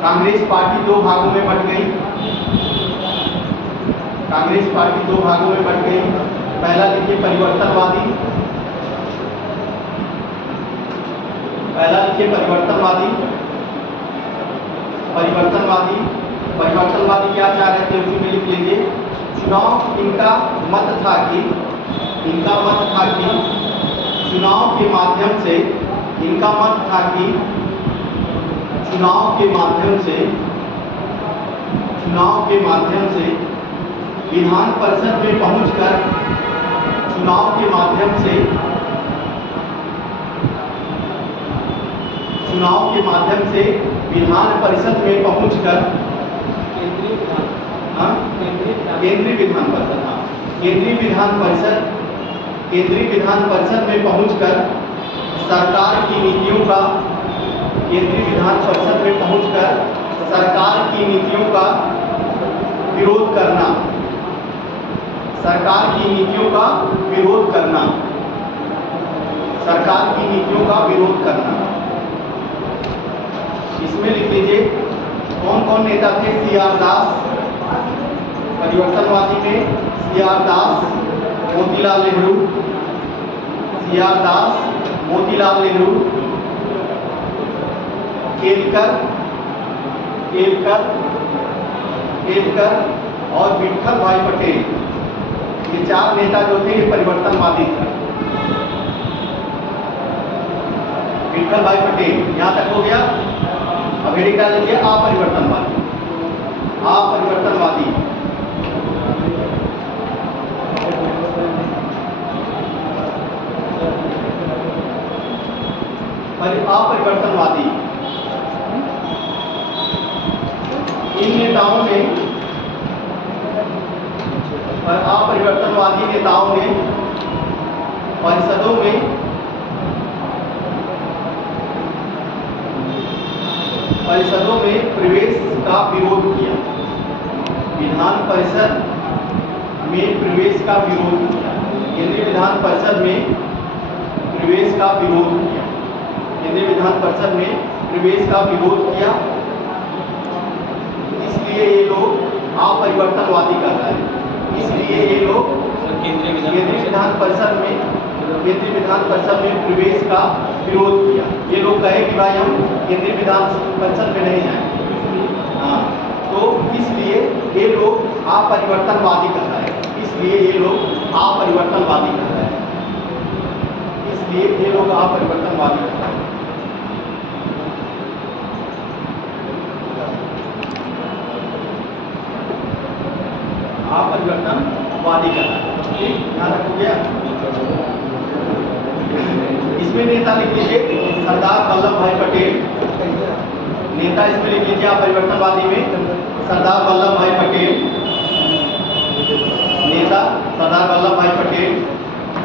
कांग्रेस पार्टी दो भागों में बट गई। कांग्रेस पार्टी दो भागों में बट गई। पहला लिखिए परिवर्तनवादी, पहला लिखिए परिवर्तनवादी। परिवर्तनवादी, परिवर्तनवादी क्या चाह रहे थे उसी में लिख लीजिए। चुनाव इनका मत था कि, इनका मत था कि चुनाव के माध्यम से, इनका मत था कि चुनाव के माध्यम से, चुनाव के माध्यम से विधान परिषद में पहुंचकर, चुनाव के माध्यम से, चुनाव के माध्यम से विधान परिषद में पहुंचकर, केंद्रीय विधान परिषद, हाँ केंद्रीय विधान परिषद, केंद्रीय विधान परिषद में पहुंचकर सरकार की नीतियों का, केंद्रीय विधान परिषद में पहुंचकर सरकार की नीतियों का विरोध करना, सरकार की नीतियों का विरोध करना, सरकार की नीतियों का विरोध करना। इसमें लिख लीजिए कौन कौन नेता थे। CR दास, परिवर्तनवादी में CR दास, मोतीलाल नेहरू, CR दास, मोतीलाल नेहरू, केलकर, केलकर, केलकर और विट्ठल भाई पटेल, ये चार नेता जो थे ये परिवर्तनवादी थे। विट्ठल भाई पटेल, यहाँ तक हो गया। अब हेडिंग डाल लीजिए अपरिवर्तनवादी, अपरिवर्तनवादी। अपरिवर्तनवादी, इन नेताओं ने, अपरिवर्तनवादी नेताओं ने परिषदों में, परिषदों में प्रवेश का विरोध किया। विधान परिषद में प्रवेश का विरोध किया। केंद्रीय विधान परिषद में प्रवेश का विरोध किया। केंद्रीय विधान परिषद में प्रवेश का विरोध किया। इसलिए ये लोग अपरिवर्तनवादी कर रहे हैं। इसलिए ये लोग केंद्रीय विधान परिषद में, केंद्रीय विधान परिषद में प्रवेश का विरोध किया। ये लोग कहे कि भाई हम केंद्रीय विधान परिषद में नहीं जाएंगे। हाँ, तो इसलिए ये लोग अपरिवर्तनवादी कर रहे हैं। इसलिए ये लोग अपरिवर्तनवादी कर रहे हैं। इसलिए ये लोग अपरिवर्तनवादी कर रहे हैं। अपरिवर्तनवादी कर रहा है। ठीक, यहाँ तक हो गया। इसमें नेता लिख लीजिए सरदार वल्लभ भाई पटेल। नेता इसमें लिख लीजिए अपरिवर्तनवादी में सरदार वल्लभ भाई पटेल। नेता सरदार वल्लभ भाई पटेल,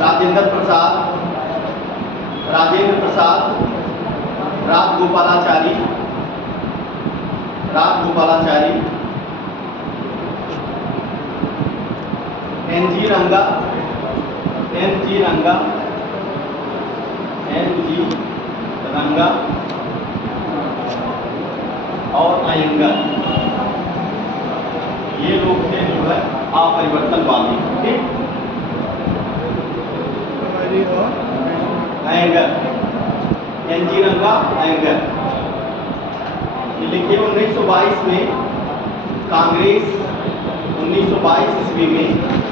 राजेंद्र प्रसाद, राजेंद्र प्रसाद, राजगोपालाचारी, राजगोपालाचारी, NG रंगा, NG रंगा, NG रंगा और अयंगर, ये लोग थे जो है अपरिवर्तनवादी। ठीक, अयंगर, NG रंगा, अयंगर। ये लिखिए 1922 में कांग्रेस, 1922 ईस्वी में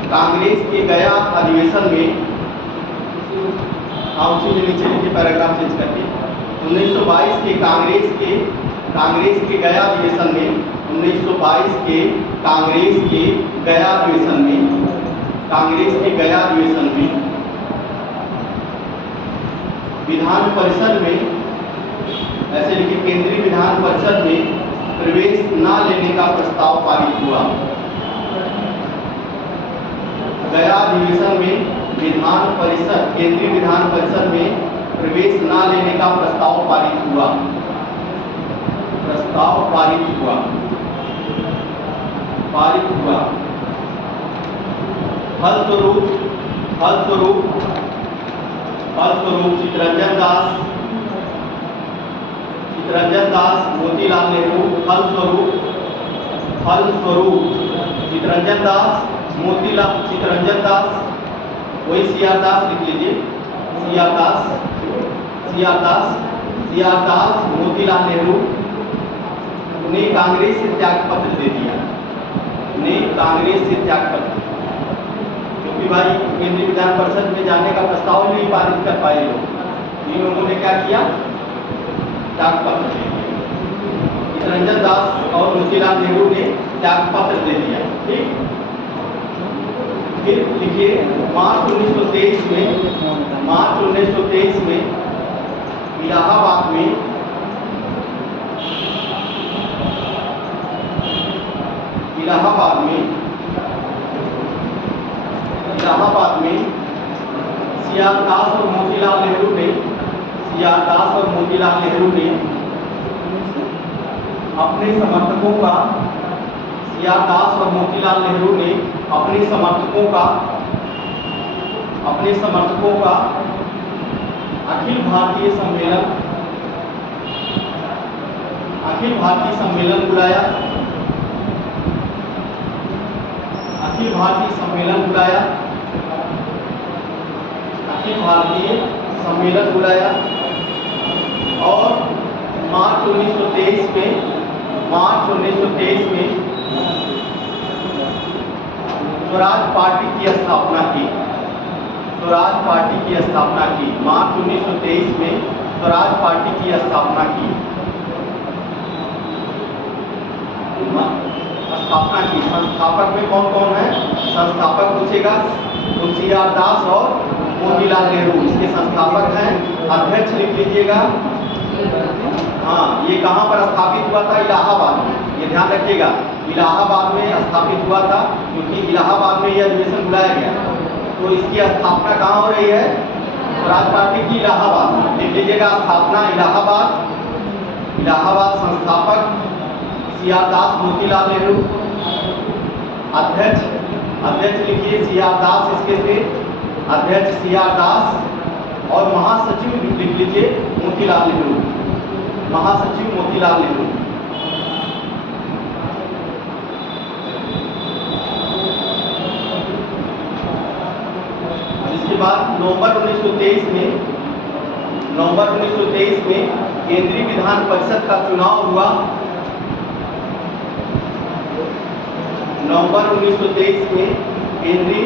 कांग्रेस के गया अधिवेशन में, हाँ उसी में नीचे लिखिए पैराग्राफ चेंज करके, 1922 के कांग्रेस के गया अधिवेशन में, 1922 के कांग्रेस के गया अधिवेशन में, कांग्रेस के गया अधिवेशन में विधान परिषद में, ऐसे लिखिए केंद्रीय विधान परिषद परिषद में प्रवेश न लेने का प्रस्ताव पारित हुआ। गया अधिवेशन में केंद्रीय विधान परिषद में प्रवेश न लेने का प्रस्ताव पारित हुआ। फलस्वरूप चित्तरंजन दास मोतीलाल नेहरू चित्तरंजन दास वही सीआर दास लिख लीजिए। सीआर दास मोतीलाल नेहरू ने कांग्रेस से त्यागपत्र दे दिया। क्योंकि भाई केंद्रीय विधान परिषद में जाने का प्रस्ताव नहीं पारित कर पाए लोग, इन लोगों ने क्या किया, त्यागपत्र दे दिया। चित्तरंजन दास और मोतीलाल नेहरू ने त्यागपत्र दे दिया। ठीक, फिर लिखिए मार्च 1923 में इलाहाबाद में सीआर दास और मोतीलाल नेहरू ने अपने समर्थकों का अखिल भारतीय सम्मेलन बुलाया। और मार्च 1923 में स्वराज पार्टी की स्थापना की। मार्च 1923 में स्वराज पार्टी की स्थापना की। संस्थापक में कौन कौन है? संस्थापक पूछेगा तो सीआर दास और मोतीलाल नेहरू इसके संस्थापक हैं। अध्यक्ष लिख लीजिएगा। हाँ, ये कहाँ पर स्थापित हुआ था? इलाहाबाद में। ये ध्यान रखिएगा, इलाहाबाद में स्थापित हुआ था, क्योंकि इलाहाबाद में यह अधिवेशन बुलाया गया। तो इसकी स्थापना कहाँ हो रही है? स्वराज पार्टी की इलाहाबाद में। लिख लीजिएगा स्थापना इलाहाबाद। संस्थापक सीआर दास मोतीलाल नेहरू। अध्यक्ष लिखिए सीआर दास, इसके से अध्यक्ष सीआर दास और महासचिव लिख लीजिए मोतीलाल नेहरू। इसके बाद नवंबर 1923 में केंद्रीय विधान परिषद का चुनाव हुआ। नवंबर 1923 में केंद्रीय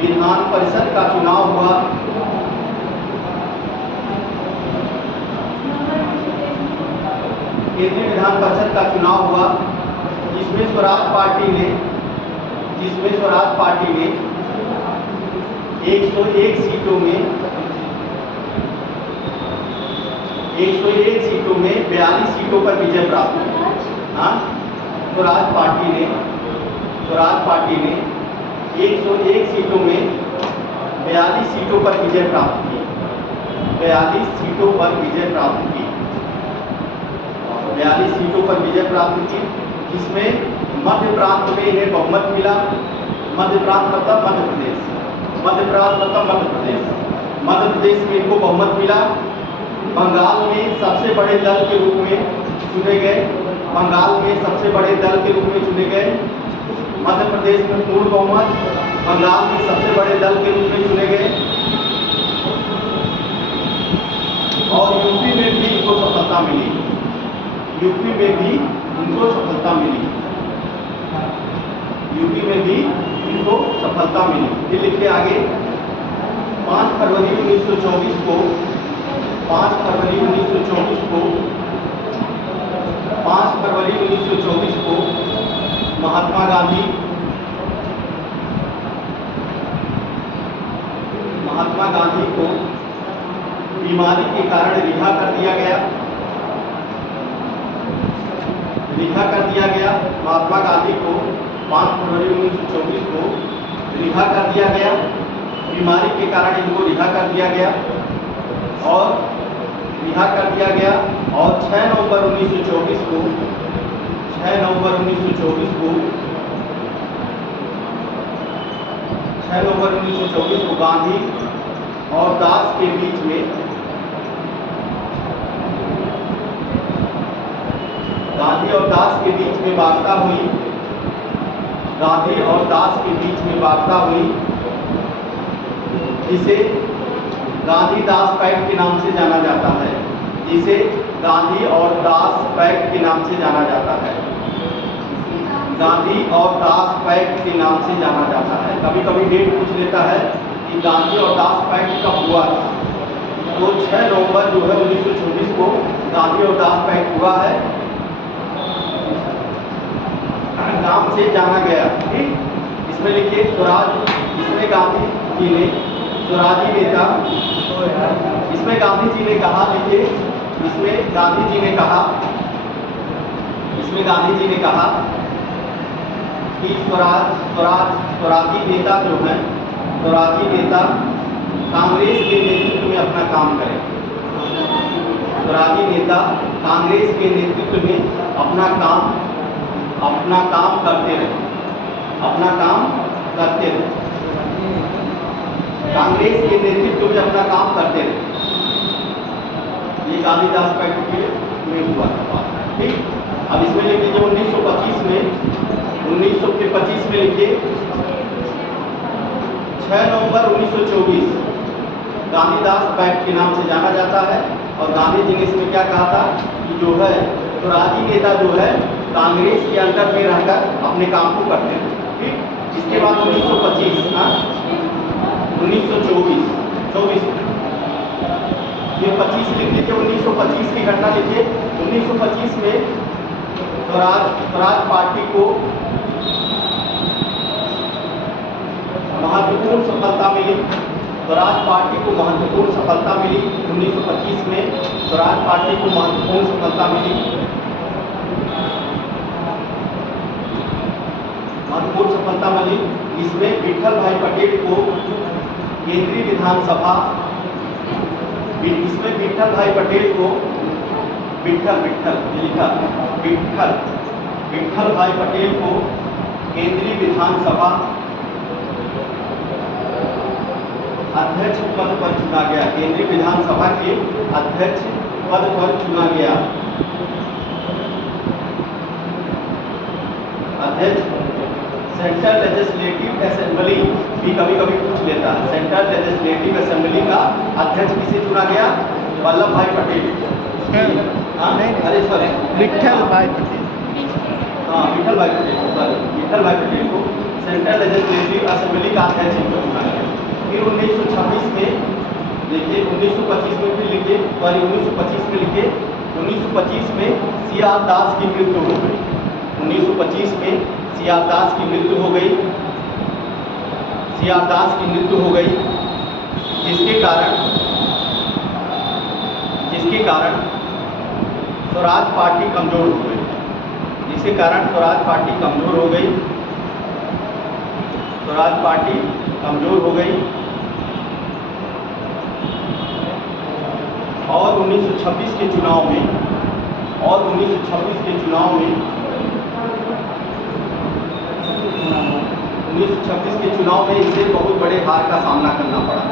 विधान परिषद का चुनाव हुआ। जिसमें स्वराज पार्टी ने 101 सीटों में 42 सीटों पर विजय प्राप्त की। हाँ, स्वराज पार्टी ने 101 सीटों में 42 सीटों पर विजय प्राप्त की। 42 सीटों पर विजय प्राप्त की, जिसमें मध्य प्रांत में इन्हें बहुमत मिला। मध्य प्रांत मतलब मध्य प्रदेश में इनको बहुमत मिला। बंगाल में सबसे बड़े दल के रूप में चुने गए। मध्य प्रदेश में पूर्ण बहुमत, बंगाल में सबसे बड़े दल के रूप में चुने गए। और यूपी में भी इनको सफलता मिली। ये लिखिए आगे। 5 फरवरी 1924 को महात्मा गांधी को बीमारी के कारण रिहा कर दिया गया। रिहा कर दिया गया। महात्मा गांधी को 5 फरवरी 1924 को रिहा कर दिया गया। बीमारी के कारण इनको रिहा कर दिया गया और 6 नवंबर 1924 को 6 नवंबर 1924 को गांधी और दास के बीच में वार्ता हुई जिसे गांधी दास पैक्ट के नाम से जाना जाता है। गांधी और दास पैक्ट के नाम से जाना जाता है। कभी कभी डेट पूछ लेता है कि गांधी और दास पैक्ट कब हुआ। तो 6 नवंबर जो है 1924 को गांधी और दास पैक्ट हुआ है, नाम से जाना गया। ठीक, इसमें लिखिए स्वराज। इसमें गांधी जी ने स्वराजी नेता, इसमें गांधी जी ने कहा, लिखिए इसमें गांधी जी ने कहा कि स्वराजी नेता जो है, स्वराजी नेता कांग्रेस के नेतृत्व में अपना काम करें। स्वराजी नेता कांग्रेस के नेतृत्व में अपना काम करते रहे। कांग्रेस के नेतृत्व में अपना काम करते रहे। ये गांधी दास पैक्ट में हुआ था बात। ठीक, अब इसमें लिख लीजिए 1925 में लिखिए 6 नवंबर 1924 गांधी दास पैक्ट के नाम से जाना जाता है। और गांधी जी ने इसमें क्या कहा था कि जो है स्वराजी नेता जो है कांग्रेस के अंदर में रहकर अपने काम को करते हैं। ठीक, इसके बाद 1924 ये 25 लिख लीजिए। 1925 की घटना लिखिए। 1925 में स्वराज पार्टी को महत्वपूर्ण सफलता मिली। 1925 में स्वराज पार्टी को महत्वपूर्ण सफलता मिली। इसमें विठल भाई पटेल को केंद्रीय विधानसभा, इसमें विठल भाई पटेल को विठल भाई पटेल को केंद्रीय विधानसभा अध्यक्ष पद पर चुना गया। केंद्रीय विधानसभा के अध्यक्ष पद पर चुना गया। अध्यक्ष सेंट्रल लेजिस्लेटिव असेंबली भी कभी कभी पूछ लेता है। सेंट्रल लेजिस्लेटिव असेंबली का अध्यक्ष किसे चुना गया? वल्लभ भाई पटेल। विठल भाई पटेल को सेंट्रल लेजिस्लेटिव असेंबली का अध्यक्ष चुना गया। फिर 1926 में देखिए, 1925 में फिर लिखिए, 1925 में लिखिए, 1925 में सीआर दास की मृत्यु हो गई। 1925 में सीआर दास की मृत्यु हो गई, जिसके कारण स्वराज पार्टी कमजोर हो गई। और 1926 के चुनाव में इसे बहुत बड़े हार का सामना करना पड़ा।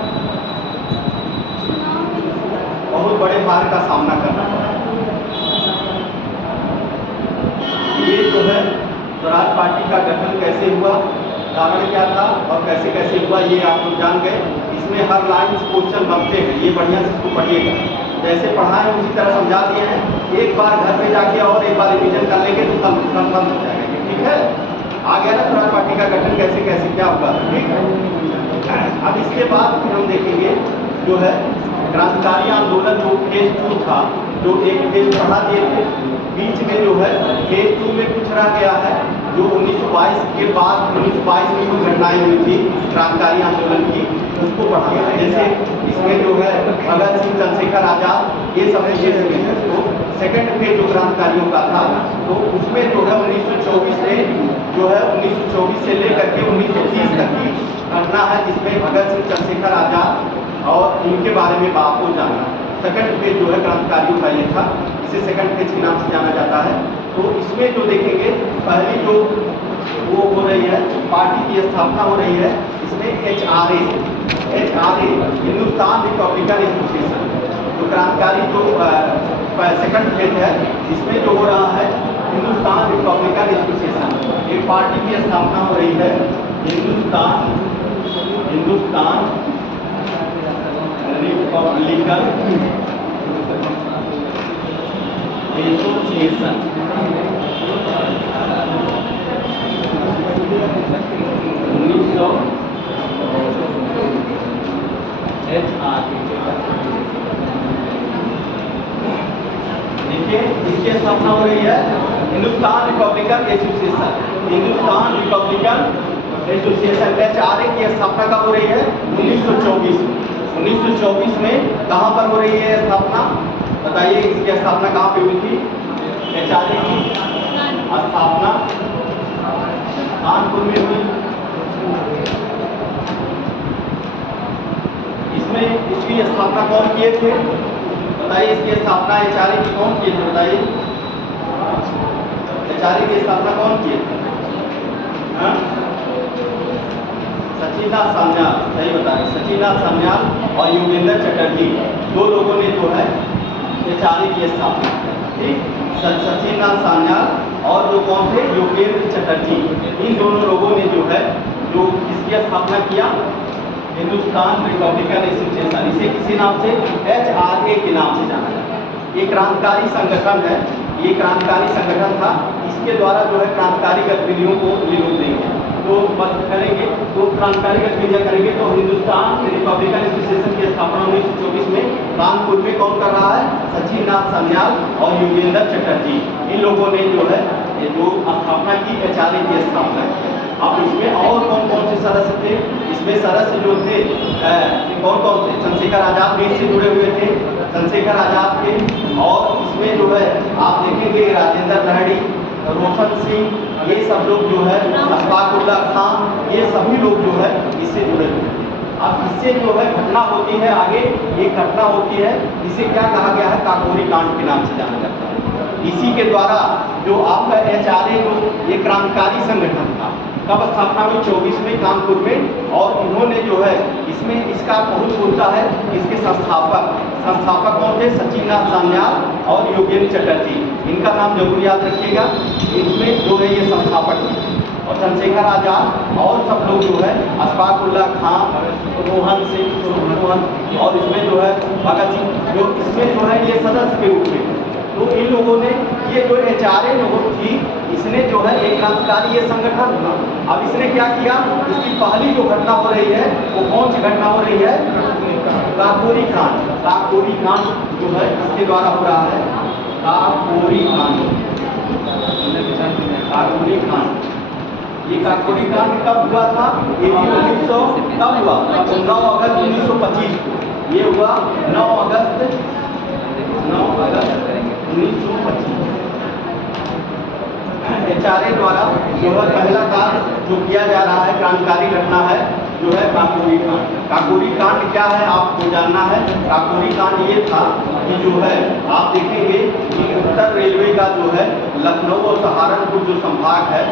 ये जो है स्वराज पार्टी का गठन कैसे हुआ, कारण क्या था और कैसे कैसे हुआ, ये आप लोग जान गए। इसमें हर लाइन क्वेश्चन बनते हैं, ये बढ़िया से इसको पढ़िएगा। जैसे पढ़ाएं उसी तरह समझा दिए हैं। एक बार घर पे जाके और एक बार रिवीजन कर लेंगे तो कंफर्म हो जाएगा। ठीक है, आ गया ना स्वराज पार्टी का गठन कैसे कैसे क्या हुआ। ठीक है, अब इसके बाद फिर हम देखेंगे जो है क्रांतिकारी आंदोलन जो फेज 2 था, जो एक फेज पढ़ा दिए थे, बीच में जो है फेज 2 में कुछ रह गया है जो 1922 के बाद 1922 में कुछ घटनाएं हुई थी क्रांतिकारी आंदोलन की, उसको पढ़ाया है। जैसे इसमें जो है भगत सिंह, चंद्रशेखर आजाद, ये सब चीजें उसको सेकंड फेज जो क्रांतिकारियों का था, तो उसमें जो है 1924 से जो है 1924 से लेकर के 1930 तक की घटना है, जिसमें भगत सिंह, चंद्रशेखर आजाद और इनके बारे में आपको जानना। सेकंड फेज जो है क्रांतिकारियों का ये था, इसे सेकंड फेज के नाम से जाना जाता है। तो इसमें जो देखेंगे, पहली जो वो हो रही है, पार्टी की स्थापना हो रही है, इसमें HRA हिंदुस्तान रिपब्लिकन एसोसिएशन, जो क्रांतिकारी जो सेकंड फेज है, इसमें जो हो रहा है हिंदुस्तान रिपब्लिकन एसोसिएशन, एक पार्टी की स्थापना हो रही है, हिंदुस्तान रिपब्लिकन एसोसिएशन। 1900 देखिए, इसकी स्थापना हो रही है Hindustan Republican association, Hindustan Republican association HRA की स्थापना कब हो रही है? 1924 में। कहाँ पर हो रही है स्थापना, बताइए, इसकी स्थापना कहाँ पे हुई थी? HRA की स्थापना कानपुर में हुई। इसमें इसकी स्थापना कौन किए थे, बताइए? इसकी स्थापना HRA की कौन किए थे, बताइए? HRA की स्थापना कौन किए थे? सचिनाथ सान्याल, सही बताएं, सचिनाथ सान्याल और योगेंद्र चटर्जी, दो लोगों ने जो है HRA की स्थापना की। ठीक, सचिनाथ सान्याल और जो कौन थे? योगेंद्र चटर्जी, इन दोनों लोगों ने जो है जो इसकी स्थापना किया, हिंदुस्तान रिपब्लिकन एसोसिएशन, इसे किसी नाम से HRA के नाम से जाना जाता है। ये क्रांतिकारी संगठन है, ये क्रांतिकारी संगठन था, इसके द्वारा जो है क्रांतिकारी गतिविधियों को निरोध देंगे, तो करेंगे, तो क्रांतिकारी गतिविधियां करेंगे। तो हिंदुस्तान रिपब्लिकन एसोसिएशन की स्थापना 1924 में कानपुर में कौन कर रहा है? सचिनाथ सान्याल और योगेंद्र चटर्जी, इन लोगों ने जो है जो स्थापना की, HRA की स्थापना की। अब इसमें और कौन कौन से सदस्य थे? इसमें सदस्य जो थे कौन कौन थे? चंद्रशेखर आजाद भी इससे जुड़े हुए थे, चंद्रशेखर आजाद थे, और इसमें जो है आप देखेंगे राजेंद्र लाहिड़ी, रोशन सिंह, ये सब लोग जो है, अशफाक उल्लाह खान, ये सभी लोग जो है इससे जुड़े हुए थे। अब इससे जो है घटना होती है, आगे एक घटना होती है, इसे क्या कहा गया है? काकोरी कांड के नाम से जाना जाता है। इसी के द्वारा जो आपका HRA जो ये क्रांतिकारी संगठन था, कब स्थापना हुई? 24 में कानपुर में। और इन्होंने जो है इसमें इसका बहुत होता है, इसके संस्थापक कौन थे? सचिनाथ सान्याल और योगेंद्र चटर्जी, इनका नाम जरूर याद रखिएगा। इसमें जो है ये संस्थापक थे, और चंद्रशेखर आजाद और सब लोग जो है, अशफाक उल्लाह खान, रोहन सिंह, और इसमें जो है भगत सिंह, जो इसमें जो है ये सदस्य के रूप में। तो इन लोगों ने ये जो HRA लोगों थी, इसने जो है एक क्रांतिकारी ये संगठन था। अब इसने क्या किया? इसकी पहली जो घटना हो रही है, वो कौन सी घटना हो रही है? काकोरी कांड। काकोरी कांड जो है इसके द्वारा हो रहा है, काकोरी कांड। काकोरी कांड, ये काकोरी कांड कब हुआ था? ये 1900 कब हुआ? 9 अगस्त 1925 को ये हुआ। 9 अगस्त 1925 HRA द्वारा जो है पहला कार्य जो किया जा रहा है, क्रांतिकारी घटना है, जो है काकोरी कांड। काकोरी कांड क्या है आपको जानना है। काकोरी कांड ये था कि जो है आप देखेंगे कि उत्तर रेलवे का जो है लखनऊ और सहारनपुर जो संभाग है,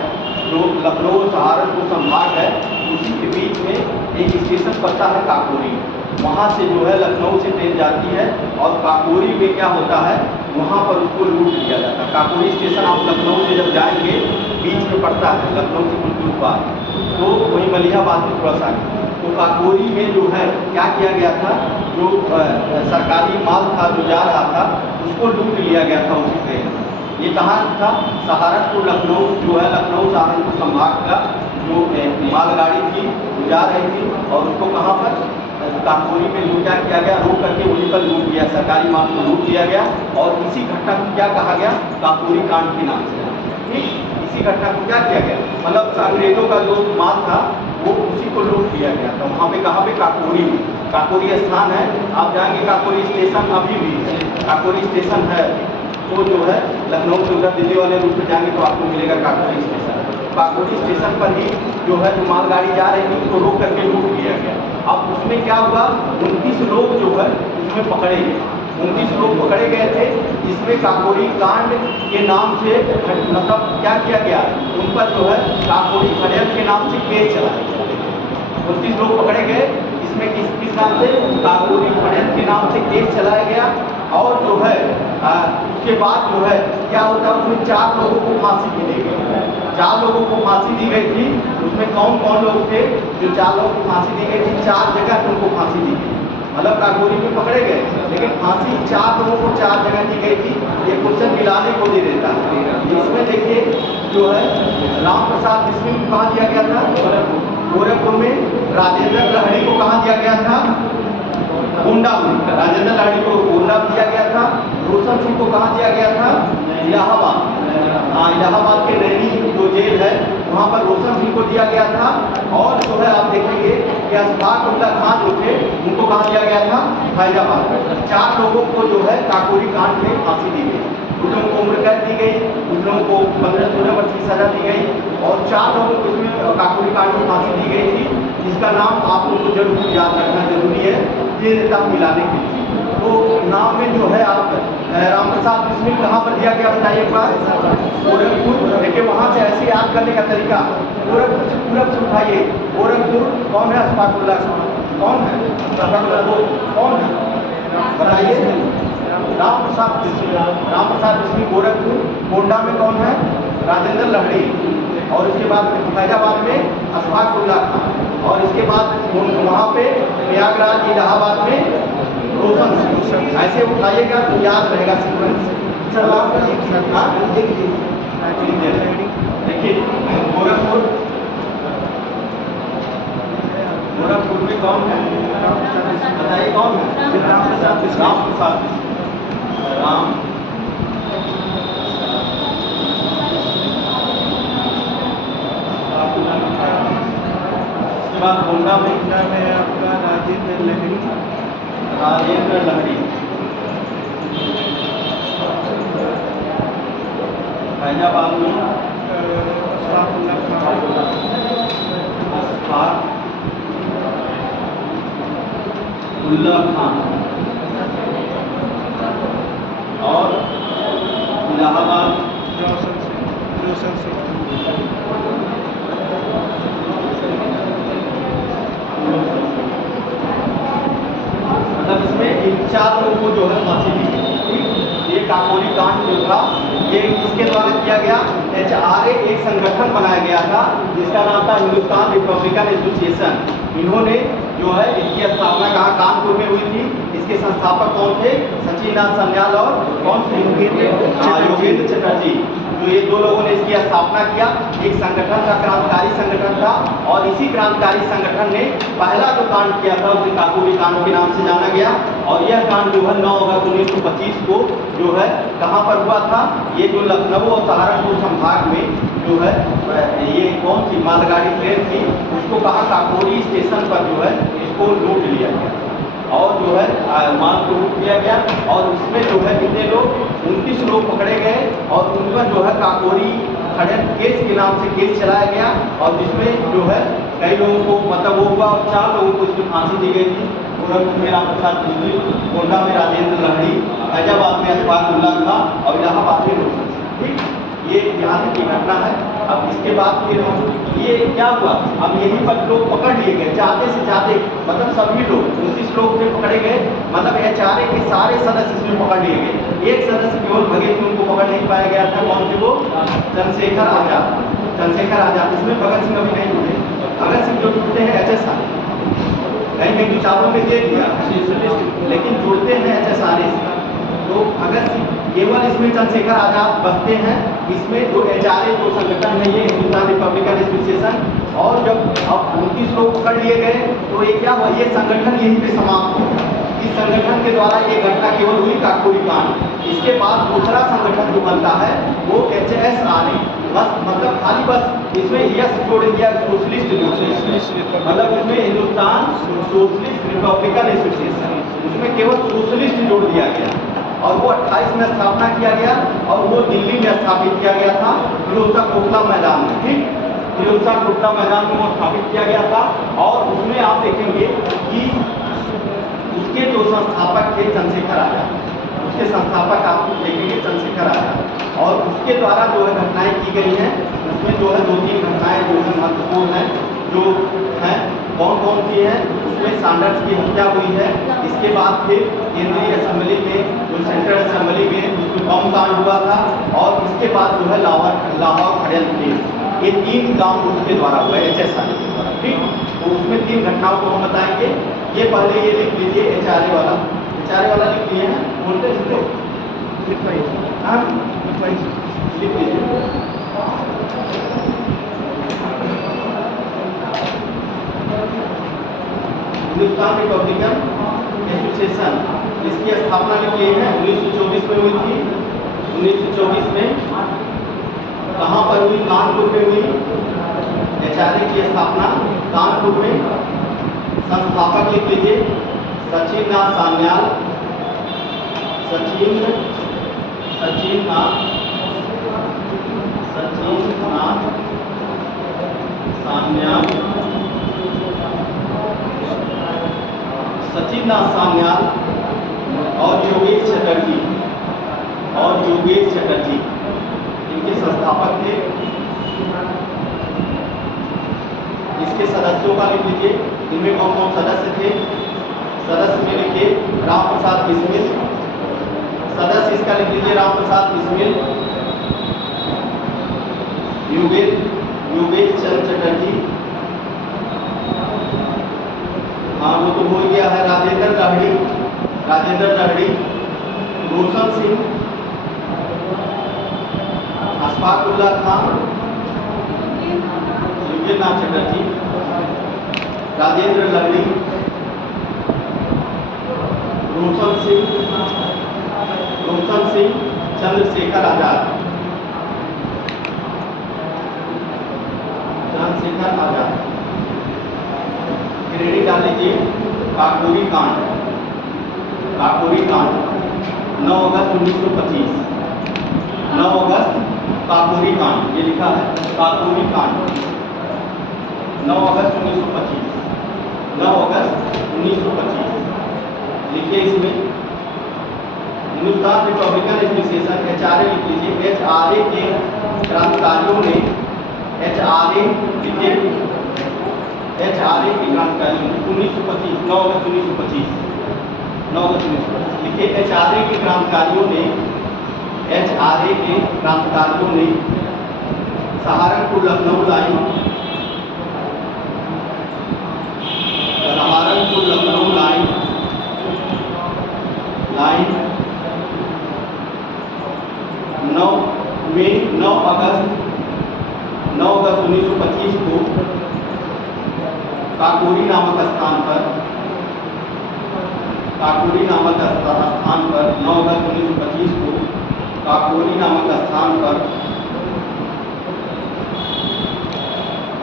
जो लखनऊ और सहारनपुर संभाग है, उसी के बीच में एक स्टेशन पड़ता है काकोरी। वहाँ से जो है लखनऊ से ट्रेन जाती है, और काकोरी में क्या होता है, वहाँ पर उसको लूट लिया जाता है। काकोरी स्टेशन आप लखनऊ से जब जाएंगे, बीच में पड़ता है, लखनऊ से कुछ दूर पर, तो वहीं मलिहाबाद में थोड़ा सा। तो काकोरी में जो है क्या किया गया था, जो सरकारी माल था जो जा रहा था, उसको लूट लिया गया था उसी ट्रेन। ये कहाँ था? सहारनपुर लखनऊ जो है, लखनऊ सहारनपुर संभाग का जो मालगाड़ी थी वो जा रही थी, और उसको कहाँ पर? काकोरी में लूटा किया गया, रोक करके वहीं पर लूट लिया, सरकारी माल को लूट लिया गया। और इसी घटना को क्या कहा गया? काकोरी कांड के नाम से। ठीक, इसी घटना को क्या किया गया, मतलब अंग्रेजों का जो माल था वो उसी को लूट लिया गया था। वहाँ पे कहाँ पे? काकोरी में। काकोरी स्थान है, आप जाएंगे काकोरी स्टेशन, अभी भी काकोरी स्टेशन है, तो जो है लखनऊ से उधर दिल्ली वाले रूट पे जाएंगे तो आपको मिलेगा काकोरी स्टेशन। काकोरी स्टेशन पर ही जो है जो मालगाड़ी जा रही थी उसको रोक करके लूट लिया गया। अब उसमें क्या हुआ, 29 लोग जो है उसमें पकड़े गए, 29 लोग पकड़े गए थे, जिसमें काकोरी कांड के नाम से मतलब क्या किया गया, उन पर जो है काकोरी षड्यंत्र के नाम से केस चलाया गया। 29 लोग पकड़े गए, इसमें किस नाम से, काकोरी षड्यंत्र के नाम से केस चलाया गया। और जो है उसके बाद जो है क्या होता है, उसमें 4 लोगों को फांसी भी दी गई। 4 लोगों को फांसी दी गई थी। उसमें कौन कौन लोग थे, जो 4 लोगों को फांसी दी गई थी, 4 जगह उनको फांसी दी गई, मतलब काकोरी में पकड़े गए, लेकिन फांसी 4 लोगों को 4 जगह दी गई थी। ये क्वेश्चन मिलाने को दे देता है। इसमें देखिए जो है राम प्रसाद बिस्मिल को कहाँ दिया गया था, गोरखपुर में। राजेंद्र लहड़ी को कहाँ दिया गया था, गोंडा में। राजेंद्र लहड़ी को गोंडा दिया गया था। रोशन सिंह को कहाँ दिया गया था, इलाहाबाद। इलाहाबाद के नैनी जो जेल है वहाँ पर रोशन सिंह को दिया गया था। और जो है आप देखेंगे कि अशफाक उल्ला खान जो थे उनको कहाँ दिया गया था, फैजाबाद। 4 लोगों को जो है काकोरी कांड में फांसी दी गई। उन लोगों को उम्र कैद दी गई, उन लोगों को 15-16 वर्ष की सजा दी गई। और 4 लोगों को इसमें काकोरी कांड में फांसी दी गई थी, जिसका नाम आप लोगों को जरूर याद रखना जरूरी है, ये नेता मिलाने के लिए। तो नाम में जो है आप राम प्रसाद बिस्मिल कहाँ पर दिया गया बताइए एक बार, गोरखपुर। देखिए वहाँ से ऐसे याद करने का तरीका, गोरखपुर से पूरब से उठाइए, गोरखपुर कौन है, अशफाकुल्ला कौन है, कौन है बताइए, राम प्रसाद बिस्मिल। राम प्रसाद बिस्मिल गोरखपुर। गोंडा में कौन है, राजेंद्र लहड़ी। और इसके बाद फैजाबाद में अशफाकुल्ला खान। और इसके बाद वहाँ पे प्रयागराज इलाहाबाद में रोशन सिंह। ऐसे उठाइएगा तो याद रहेगा सीक्वेंस। देखिए गोरखपुर, गोरखपुर में कौन है बताइए, कौन है, राम प्रसाद बिस्मिल। राम गोंडा में आपका राजेंद्र लहड़ी। फैजाबाद में अशफाकुल्ला खान। और इलाहाबाद रोशन सिंह। मतलब इसमें इन 4 लोगों को जो है फांसी दी गई। ये काकोरी कांड जो था ये किसके द्वारा किया गया, HRA एक संगठन बनाया गया था जिसका नाम था हिंदुस्तान रिपब्लिकन एसोसिएशन। इन्होंने जो है इसकी स्थापना कहाँ, कानपुर में हुई थी। इसके संस्थापक कौन थे, सचिननाथ सन्याल और कौन थे, योगेंद्र चटर्जी। तो ये 2 लोगों ने इसकी स्थापना किया। एक संगठन था, क्रांतिकारी संगठन था। और इसी क्रांतिकारी संगठन ने पहला जो कांड किया था उसे काकोरी कांड के नाम से जाना गया। और यह कांड जो है 9 अगस्त 1925 को जो है कहाँ पर हुआ था, ये जो लखनऊ और सहारनपुर संभाग में जो है ये कौन सी मालगाड़ी ट्रेन थी, उसको कहाँ काकोरी स्टेशन पर जो है इसको लूट लिया गया। और जो है माल को लूट लिया गया। और उसमें जो है कितने लोग, 29 लोग पकड़े गए। और उन पर जो है काकोरी षड्यंत्र केस के नाम से केस चलाया गया। और जिसमें जो है कई लोगों को मतलब वो हुआ, और 4 लोगों को इसमें फांसी दी गई थी। गोरखपुर में राम प्रसाद बिस्मिल, गोंडा में राजेंद्र लहड़ी, फैजाबाद में अशफाकुल्ला खान और इलाहाबाद में रोशन सिंह। ठीक, ये यहाँ तक की घटना है। अब इसके बाद फिर ये क्या हुआ, अब यहीं पर लोग पकड़ लिए गए, ज़्यादा से ज़्यादा मतलब सभी लोग 29 लोग थे पकड़े गए। मतलब HRA के सारे सदस्य इसमें पकड़ लिए गए। एक सदस्य केवल भगे थे, उनको पकड़ नहीं पाया गया था। कौन थे वो, चंद्रशेखर आजाद। चंद्रशेखर आजाद, इसमें भगत सिंह अभी नहीं जुड़े। भगत सिंह जो जुड़ते हैं HSR, कहीं कहीं किताबों में दे दिया, लेकिन जुड़ते हैं HSRA से। तो भगत सिंह केवल इसमें चंद्रशेखर आजाद बसते हैं। इसमें जो HRA जो संगठन है ये हिंदुस्तान रिपब्लिकन एसोसिएशन। और जब अब 29 लोग पकड़ लिए गए तो ये क्या हुआ, ये संगठन यहीं पे समाप्त हो गया। इस संगठन के द्वारा ये घटना केवल हुई काकोरी कांड। इसके बाद दूसरा संगठन जो बनता है वो HSRA, बस मतलब खाली बस इसमें यस जोड़ दिया, सोशलिस्ट मतलब उसमें हिंदुस्तान सोशलिस्ट रिपब्लिकन एसोसिएशन, उसमें केवल सोशलिस्ट जोड़ दिया गया। और वो 28 में स्थापना किया गया और वो दिल्ली में स्थापित किया गया था, फिरोज शाह कोटला मैदान में। ठीक, फिरोज शाह कोटला मैदान में वो स्थापित किया गया था। और उसमें आप देखेंगे कि उसके जो संस्थापक थे चंद्रशेखर आजाद, उसके संस्थापक आप देखेंगे चंद्रशेखर आजाद। और उसके द्वारा जो है घटनाएं की गई हैं, उसमें जो है 2-3 घटनाएं जो है महत्वपूर्ण हैं, जो हैं कौन कौन सी हैं। उसमें सैंडर्स की हत्या हुई है। इसके बाद फिर केंद्रीय असेंबली में, जो सेंट्रल असेंबली में उसमें बम कांड हुआ था। और इसके बाद जो है लाहौर षड्यंत्र केस, ये 3 काम उसके द्वारा हुआ है, HSI के द्वारा। ठीक, तो उसमें 3 घटनाओं को हम बताएंगे। ये पहले ये लिख लीजिए, HRA वाला लिख लिए हैं, बोलते हैं इसको लिख लीजिए। हिंदुस्तान रिपब्लिकन एसोसिएशन, इसकी स्थापना लिख ली है 1924 में हुई थी। 1924 में कहाँ पर हुई? कानपुर में हुई। HRA की स्थापना कानपुर में। संस्थापक लिख लीजिए सचिननाथ सान्याल, सचिननाथ सान्याल और योगेश चटर्जी इनके संस्थापक थे। इसके सदस्यों का लिख लीजिए, इनमें कौन कौन सदस्य थे। सदस्य में लिखिए राम प्रसाद बिस्मिल, सदस्य इसका लिख लीजिए राम प्रसाद बिस्मिल, योगेश चंद्र चटर्जी, हाँ वो तो हो गया है, राजेंद्र लहड़ी, रोशन सिंह, अशफाक उल्ला खान, योगेंद्रनाथ चटर्जी, राजेंद्र लहड़ी, रोशन सिंह, चंद्रशेखर आजाद, श्रेणी डाल लीजिए काकोरी कांड, 9 अगस्त 1925, 9 अगस्त काकोरी कांड, ये लिखा है काकोरी कांड, 9 अगस्त 1925 लिखिए। इसमें हिंदुस्तान रिपब्लिकन एसोसिएशन HRA लिख लीजिए। HRA के क्रांतिकारियों ने HRA के क्रांतिकारियों ने 1925 9 अगस्त 1925 लिखिए। HRA के क्रांतिकारियों ने सहारनपुर लखनऊ लाइन 9 अगस्त 1925 को काकोरी नामक स्थान पर 9 अगस्त 1925 को काकोरी नामक स्थान पर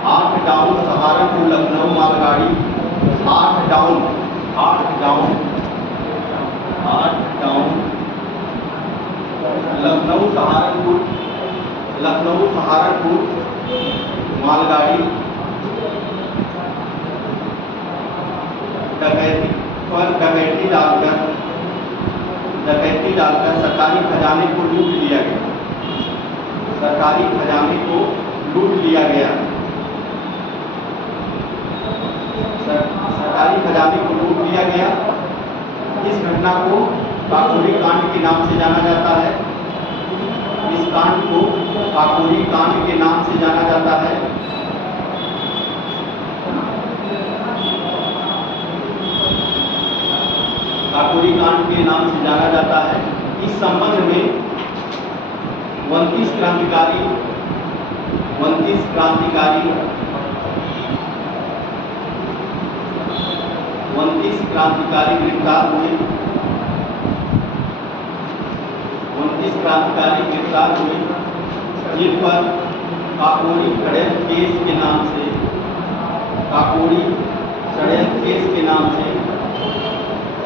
8 डाउन सहारनपुर लखनऊ मालगाड़ी 8 डाउन लखनऊ सहारनपुर मालगाड़ी डकैती डालकर सरकारी खजाने को लूट लिया गया। इस घटना को काकोरी कांड के नाम से जाना जाता है। इस कांड को काकोरी कांड के नाम से जाना जाता है। काकोरी कांड के नाम से जाना जाता है। इस संबंध में 29 क्रांतिकारी गिरफ्तार हुए। 29 क्रांतिकारी गिरफ्तार हुए जिन पर काकोरी षड्यंत्र केस के नाम से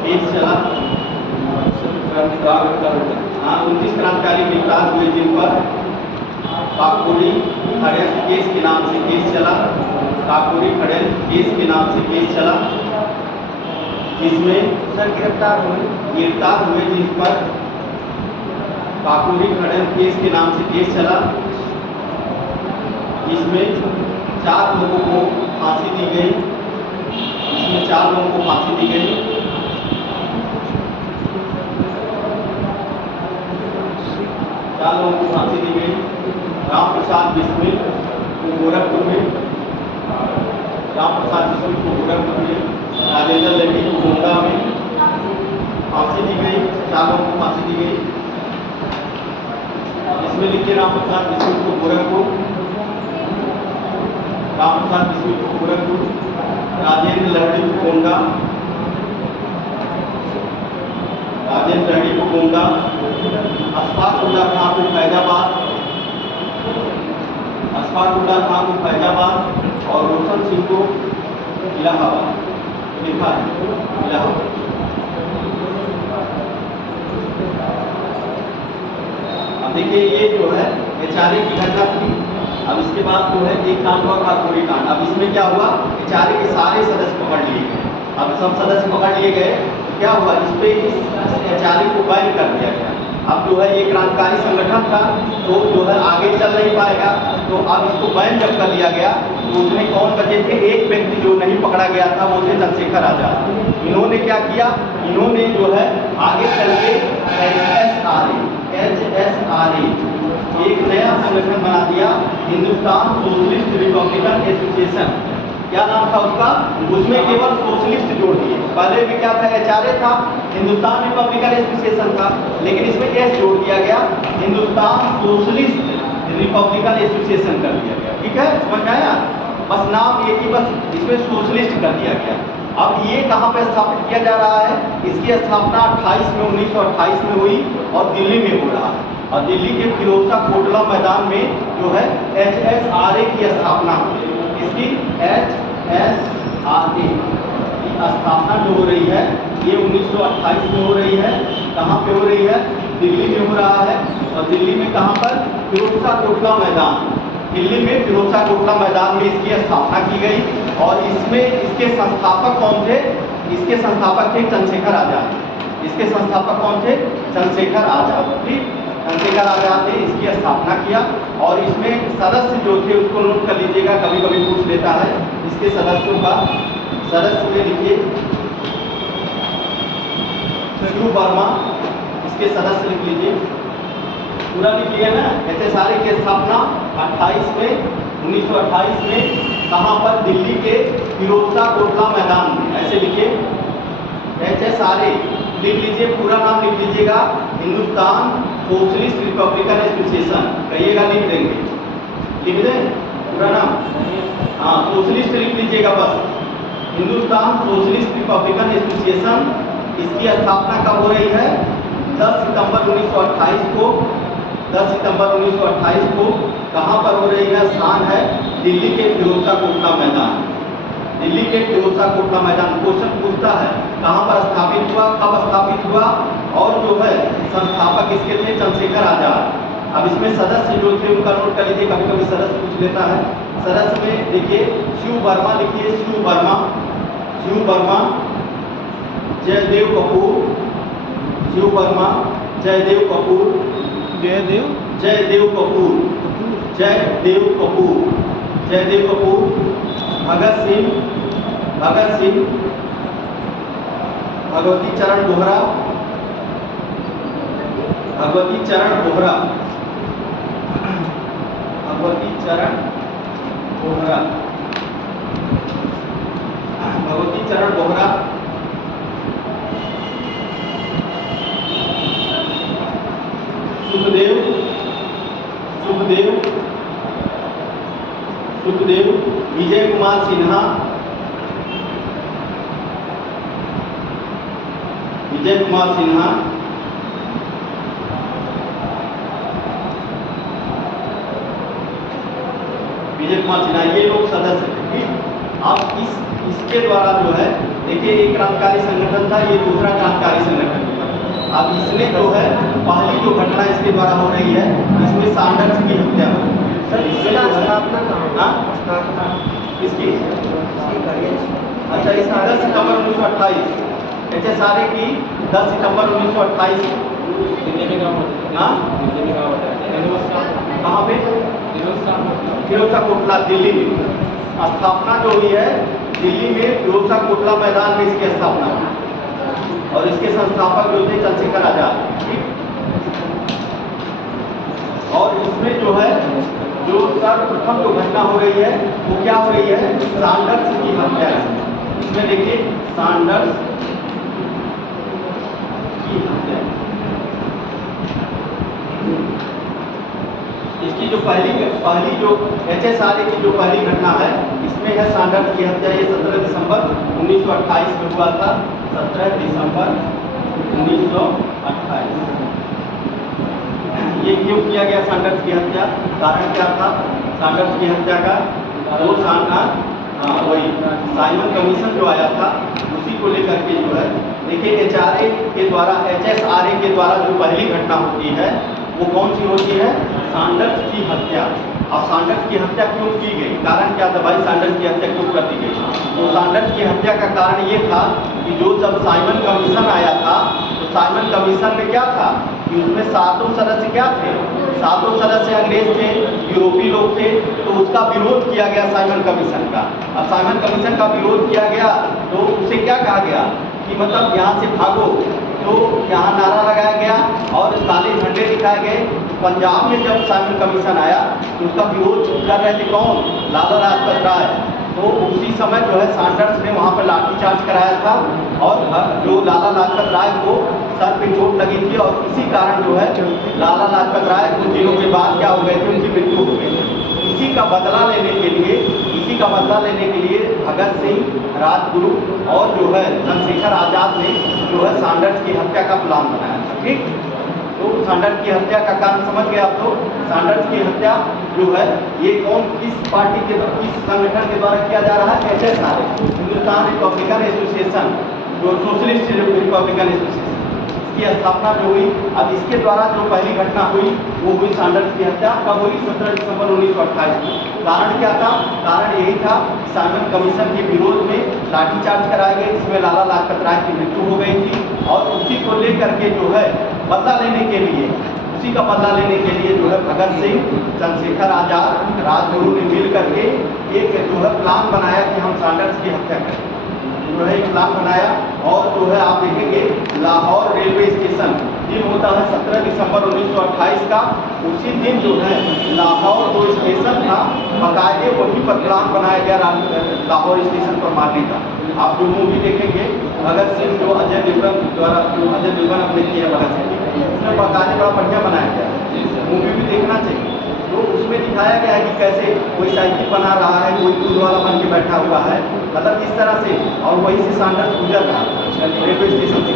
केस चला। हाँ 29 क्रांतिकारी गिरफ्तार हुए जिन पर काकोरी खड़ेल केस के नाम से केस चला। काकोरी खड़ेल केस के नाम से केस चला, जिसमें सर गिरफ्तार हुए जिन पर काकोरी खड़ेल केस के नाम से केस चला, जिसमें 4 लोगों को फांसी दी गई। इसमें 4 लोगों को फांसी दी गई। लोगों को फांसी दी गई। राम प्रसाद बिस्मिल को गोरखपुर में, राम प्रसाद बिस्मिल को गोरखपुर में, राजेंद्र रेड्डी को गोंडा में फांसी दी गई। 4 लोगों को फांसी दी गई। इसमें लिखिए राम प्रसाद बिस्मिल को गोरखपुर, राम प्रसाद बिस्मिल को गोरखपुर, राजेंद्र रेड्डी को गोंडा, राजेंद्र रेड्डी को गोंडा, अशफाकुल्लाह खां को फैजाबाद, अशफाकुल्लाह खां को फैजाबाद और रोशन सिंह को इलाहाबाद। लिखा है इलाहाबाद। अब देखिए ये जो है HRA की घटना थी। अब इसके बाद जो है एक कांड हुआ काकोरी कांड। अब इसमें क्या हुआ, HRA के सारे सदस्य पकड़ लिए गए। अब सब सदस्य पकड़ लिए गए, क्या हुआ, इस पे इस HRA को बैन कर दिया गया। अब जो है ये क्रांतिकारी संगठन था, तो जो है आगे चल नहीं पाएगा, तो अब इसको बैन जब कर लिया गया तो उसमें कौन बचे थे, एक व्यक्ति जो नहीं पकड़ा गया था वो थे चंद्रशेखर आजाद। इन्होंने क्या किया, इन्होंने जो है आगे चल के HSRA एक नया संगठन बना दिया, हिंदुस्तान सोशलिस्ट रिपब्लिकन एसोसिएशन। क्या नाम था उसका, उसमें केवल सोशलिस्ट जोड़ दिए। पहले भी क्या था, HRA था, हिंदुस्तान रिपब्लिकन एसोसिएशन था, लेकिन इसमें एस जोड़ दिया गया, हिंदुस्तान सोशलिस्ट रिपब्लिकन एसोसिएशन कर दिया गया। ठीक है, समझ में आया, बस नाम एक ही, बस इसमें सोशलिस्ट कर दिया गया। अब ये कहाँ पे स्थापित किया जा रहा है, इसकी स्थापना 1928 में हुई और दिल्ली में हो रहा है। और दिल्ली के फिरोजशाह कोटला मैदान में जो है HSRA की स्थापना हुई। इसकी HSRA की स्थापना जो हो रही है ये 1928 में हो रही है। कहाँ पे हो रही है, दिल्ली में हो रहा है। और दिल्ली में कहाँ पर, फिरोजशाह कोटला मैदान, दिल्ली में फिरोजशाह कोटला मैदान में इसकी स्थापना की गई। और इसमें इसके संस्थापक कौन थे, इसके संस्थापक थे चंद्रशेखर आजाद। इसके संस्थापक कौन थे, चंद्रशेखर आजाद। ठीक, चंद्रशेखर आजाद ने इसकी स्थापना किया। और इसमें सदस्य जो थे उसको नोट कर लीजिएगा, कभी कभी पूछ लेता है इसके सदस्यों का। सदस्य में लिखिए शिव वर्मा, इसके सदस्य लिख लीजिए, पूरा लिखिए ना। HSRA की स्थापना 1928 में कहाँ पर, दिल्ली के फिरोजशाह कोटला मैदान में, ऐसे लिखिए HSRA लिख लीजिए, पूरा नाम लिख लीजिएगा, हिंदुस्तान सोशलिस्ट रिपब्लिकन एसोसिएशन। कहिएगा, लिख देंगे, लिख दें पूरा नाम, हाँ सोशलिस्ट लिख लीजिएगा बस, हिंदुस्तान सोशलिस्ट रिपब्लिकन एसोसिएशन। इसकी स्थापना कब हो रही है, 10 सितंबर 1928 को। 10 सितंबर 1928 को कहाँ पर हो रही है, स्थान है दिल्ली के फिरोजशाह कोटला मैदान। दिल्ली के फिरोजशाह कोटला मैदान। क्वेश्चन पूछता है कहाँ पर स्थापित हुआ, कब स्थापित हुआ, और जो है संस्थापक इसके थे चंद्रशेखर आजाद। अब इसमें सदस्य जो थे उनका नोट कर लीजिए, कभी कभी सदस्य पूछ लेता है। सदस्य में देखिए शिव वर्मा लिखिए, शिव वर्मा, शिव वर्मा, जयदेव कपूर, शिव वर्मा, जयदेव कपूर, जयदेव कपूर, जयदेव कपूर, जयदेव कपूर, भगत सिंह, भगवती चरण बोहरा, भगवती चरण बोहरा, भगवती चरण बोहरा, भगवती चरण बोहरा, सुखदेव, सुखदेव, सुखदेव, विजय कुमार सिन्हा, विजय कुमार सिन्हा, विजय कुमार सिन्हा, ये लोग सदस्य थे। अब इसके द्वारा जो है देखिए एक क्रांतिकारी संगठन था, ये दूसरा क्रांतिकारी संगठन था। अब इसमें जो है पहली जो घटना इसके द्वारा हो रही है, इसमें सैंडर्स की हत्या हुई। सर इसमें इसका जो है- स्थापना कहाँ हुई? हाँ? स्थापना इसकी इसकी करिए। अच्छा, इसकी 10 सितंबर 1928 HSRA की 10 सितंबर 1928 दिल्ली में कहाँ होता है? हाँ? दिल्ली में कहाँ होता है? कहाँ पे? फिरोज शाह कोटला, दिल्ली में स्थापना जो हुई है। दिल्ली में फिरोज शाह कोटला मैदान में इसकी स्थापना हुई और इसके संस्थापक जो थे चंद्रशेखर आजाद। ठीक। और इसमें जो है जो सर्वप्रथम जो घटना हो रही है वो क्या हो रही है? सैंडर्स की हत्या है। इसमें देखिए सैंडर्स की हत्या। इसकी जो पहली जो HSRA की जो पहली घटना है इसमें है सैंडर्स की हत्या। ये 17 दिसंबर 1928 में हुआ था। 17 दिसंबर 1928। ये क्यों किया गया सैंडर्स की हत्या? कारण क्या था सैंडर्स की हत्या का? दो साल का वही साइमन कमीशन जो आया था उसी को लेकर के जो है देखिए HSRA के द्वारा जो पहली घटना होती है वो कौन सी होती है? सैंडर्स की हत्या। अब सैंडर्स की हत्या क्यों की गई? कारण क्या था भाई सैंडर्स की हत्या क्यों कर दी गई? तो सैंडर्स की हत्या का कारण ये था कि जो जब साइमन कमीशन आया था तो साइमन कमीशन में क्या था कि उसमें 7 सदस्य क्या थे? 7 सदस्य अंग्रेज थे, यूरोपीय लोग थे। तो उसका विरोध किया गया साइमन कमीशन का। अब साइमन कमीशन का विरोध किया गया तो उसे क्या कहा गया कि मतलब यहाँ से भागो। तो यहाँ नारा लगाया गया और काले झंडे दिखाए गए। पंजाब में जब साइमन कमीशन आया तो उसका विरोध कर रहे थे कौन? लाला लाजपत राय। तो उसी समय जो है सैंडर्स ने वहाँ पर लाठीचार्ज कराया था और जो लाला लाजपत राय को सर पे चोट लगी थी और इसी कारण जो है लाला लाजपत राय कुछ दिनों के बाद क्या हो गए थे? उनकी मृत्यु हो गई थी। इसी का बदला लेने के लिए भगत सिंह, राजगुरु और जो है चंद्रशेखर आजाद ने जो है सैंडर्स की हत्या का प्लान बनाया था। ठीक। तो सैंडर्स की हत्या का कारण समझ गए आप। तो सैंडर्स की हत्या जो है ये किस पार्टी के किस संगठन के द्वारा किया जा रहा है? HSRA, हिंदुस्तान रिपब्लिकन एसोसिएशन, जो सोशलिस्ट रिपब्लिकन एसोसिएशन की स्थापना जो हुई। अब इसके द्वारा जो पहली घटना हुई वो हुई सैंडर्स की हत्या। कब हुई? 17 दिसंबर 1928 में। कारण क्या था? कारण यही था साइमन कमीशन के विरोध में लाठीचार्ज कराए गए जिसमें लाला लाजपत राय की मृत्यु हो गई थी। और उसी को लेकर के जो है बदला लेने के लिए जो है भगत सिंह, चंद्रशेखर आजाद, राजगुरु ने मिल करके एक जो है प्लान बनाया कि हम सैंडर्स की हत्या करें। जो है एक प्लान बनाया और जो है आप देखेंगे लाहौर रेलवे स्टेशन दिन होता है 17 दिसंबर 1928 का। उसी दिन जो है लाहौर जो स्टेशन था बाकायदे वहीं पर प्लान बनाया गया लाहौर स्टेशन पर मारने का। आप जो मूवी देखेंगे भगत सिंह जो अजय देवगन अपने किया भगत सिंह, उसमें बाकायदे बड़ा बढ़िया बनाया गया। मूवी भी देखना चाहिए। तो उसमें दिखाया गया है कि कैसे कोई साइकिल बना रहा है, कोई दूध वाला बन के बैठा हुआ है, मतलब इस तरह से। और वहीं से सैंडर्स गुजर रहा था रेलवे स्टेशन से।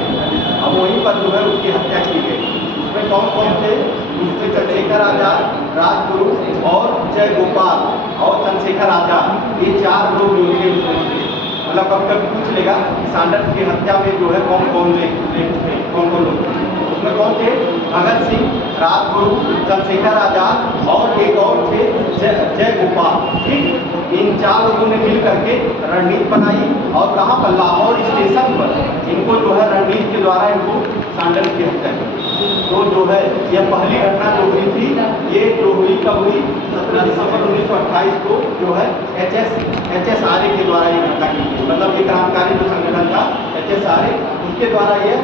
अब वहीं पर जो है उसकी हत्या की गई। उसमें कौन कौन थे? उसमें चंद्रशेखर आजाद, राजगुरु और जय गोपाल और चंद्रशेखर आजाद, ये 4 लोग जो थे उसमें। मतलब कभी पूछ लेगा कि सैंडर्स की हत्या में जो है कौन कौन लोग थे? उसमें कौन थे? भगत सिंह, राजगुरु, चंद्रशेखर आजाद और एक और थे जय गोपाल। ठीक। इन 4 लोगों ने मिल करके रणनीति बनाई और कहाँ पर? लाहौर स्टेशन पर इनको जो है रणनीति के द्वारा इनको सैंडर्स की हत्या की। तो जो है यह पहली घटना जो हुई थी ये जो हुई कब हुई? 17 दिसंबर 1928 को जो है HSRA के द्वारा ये घटना की गई। मतलब ये क्रांतिकारी जो संगठन था HSRA उसके द्वारा ये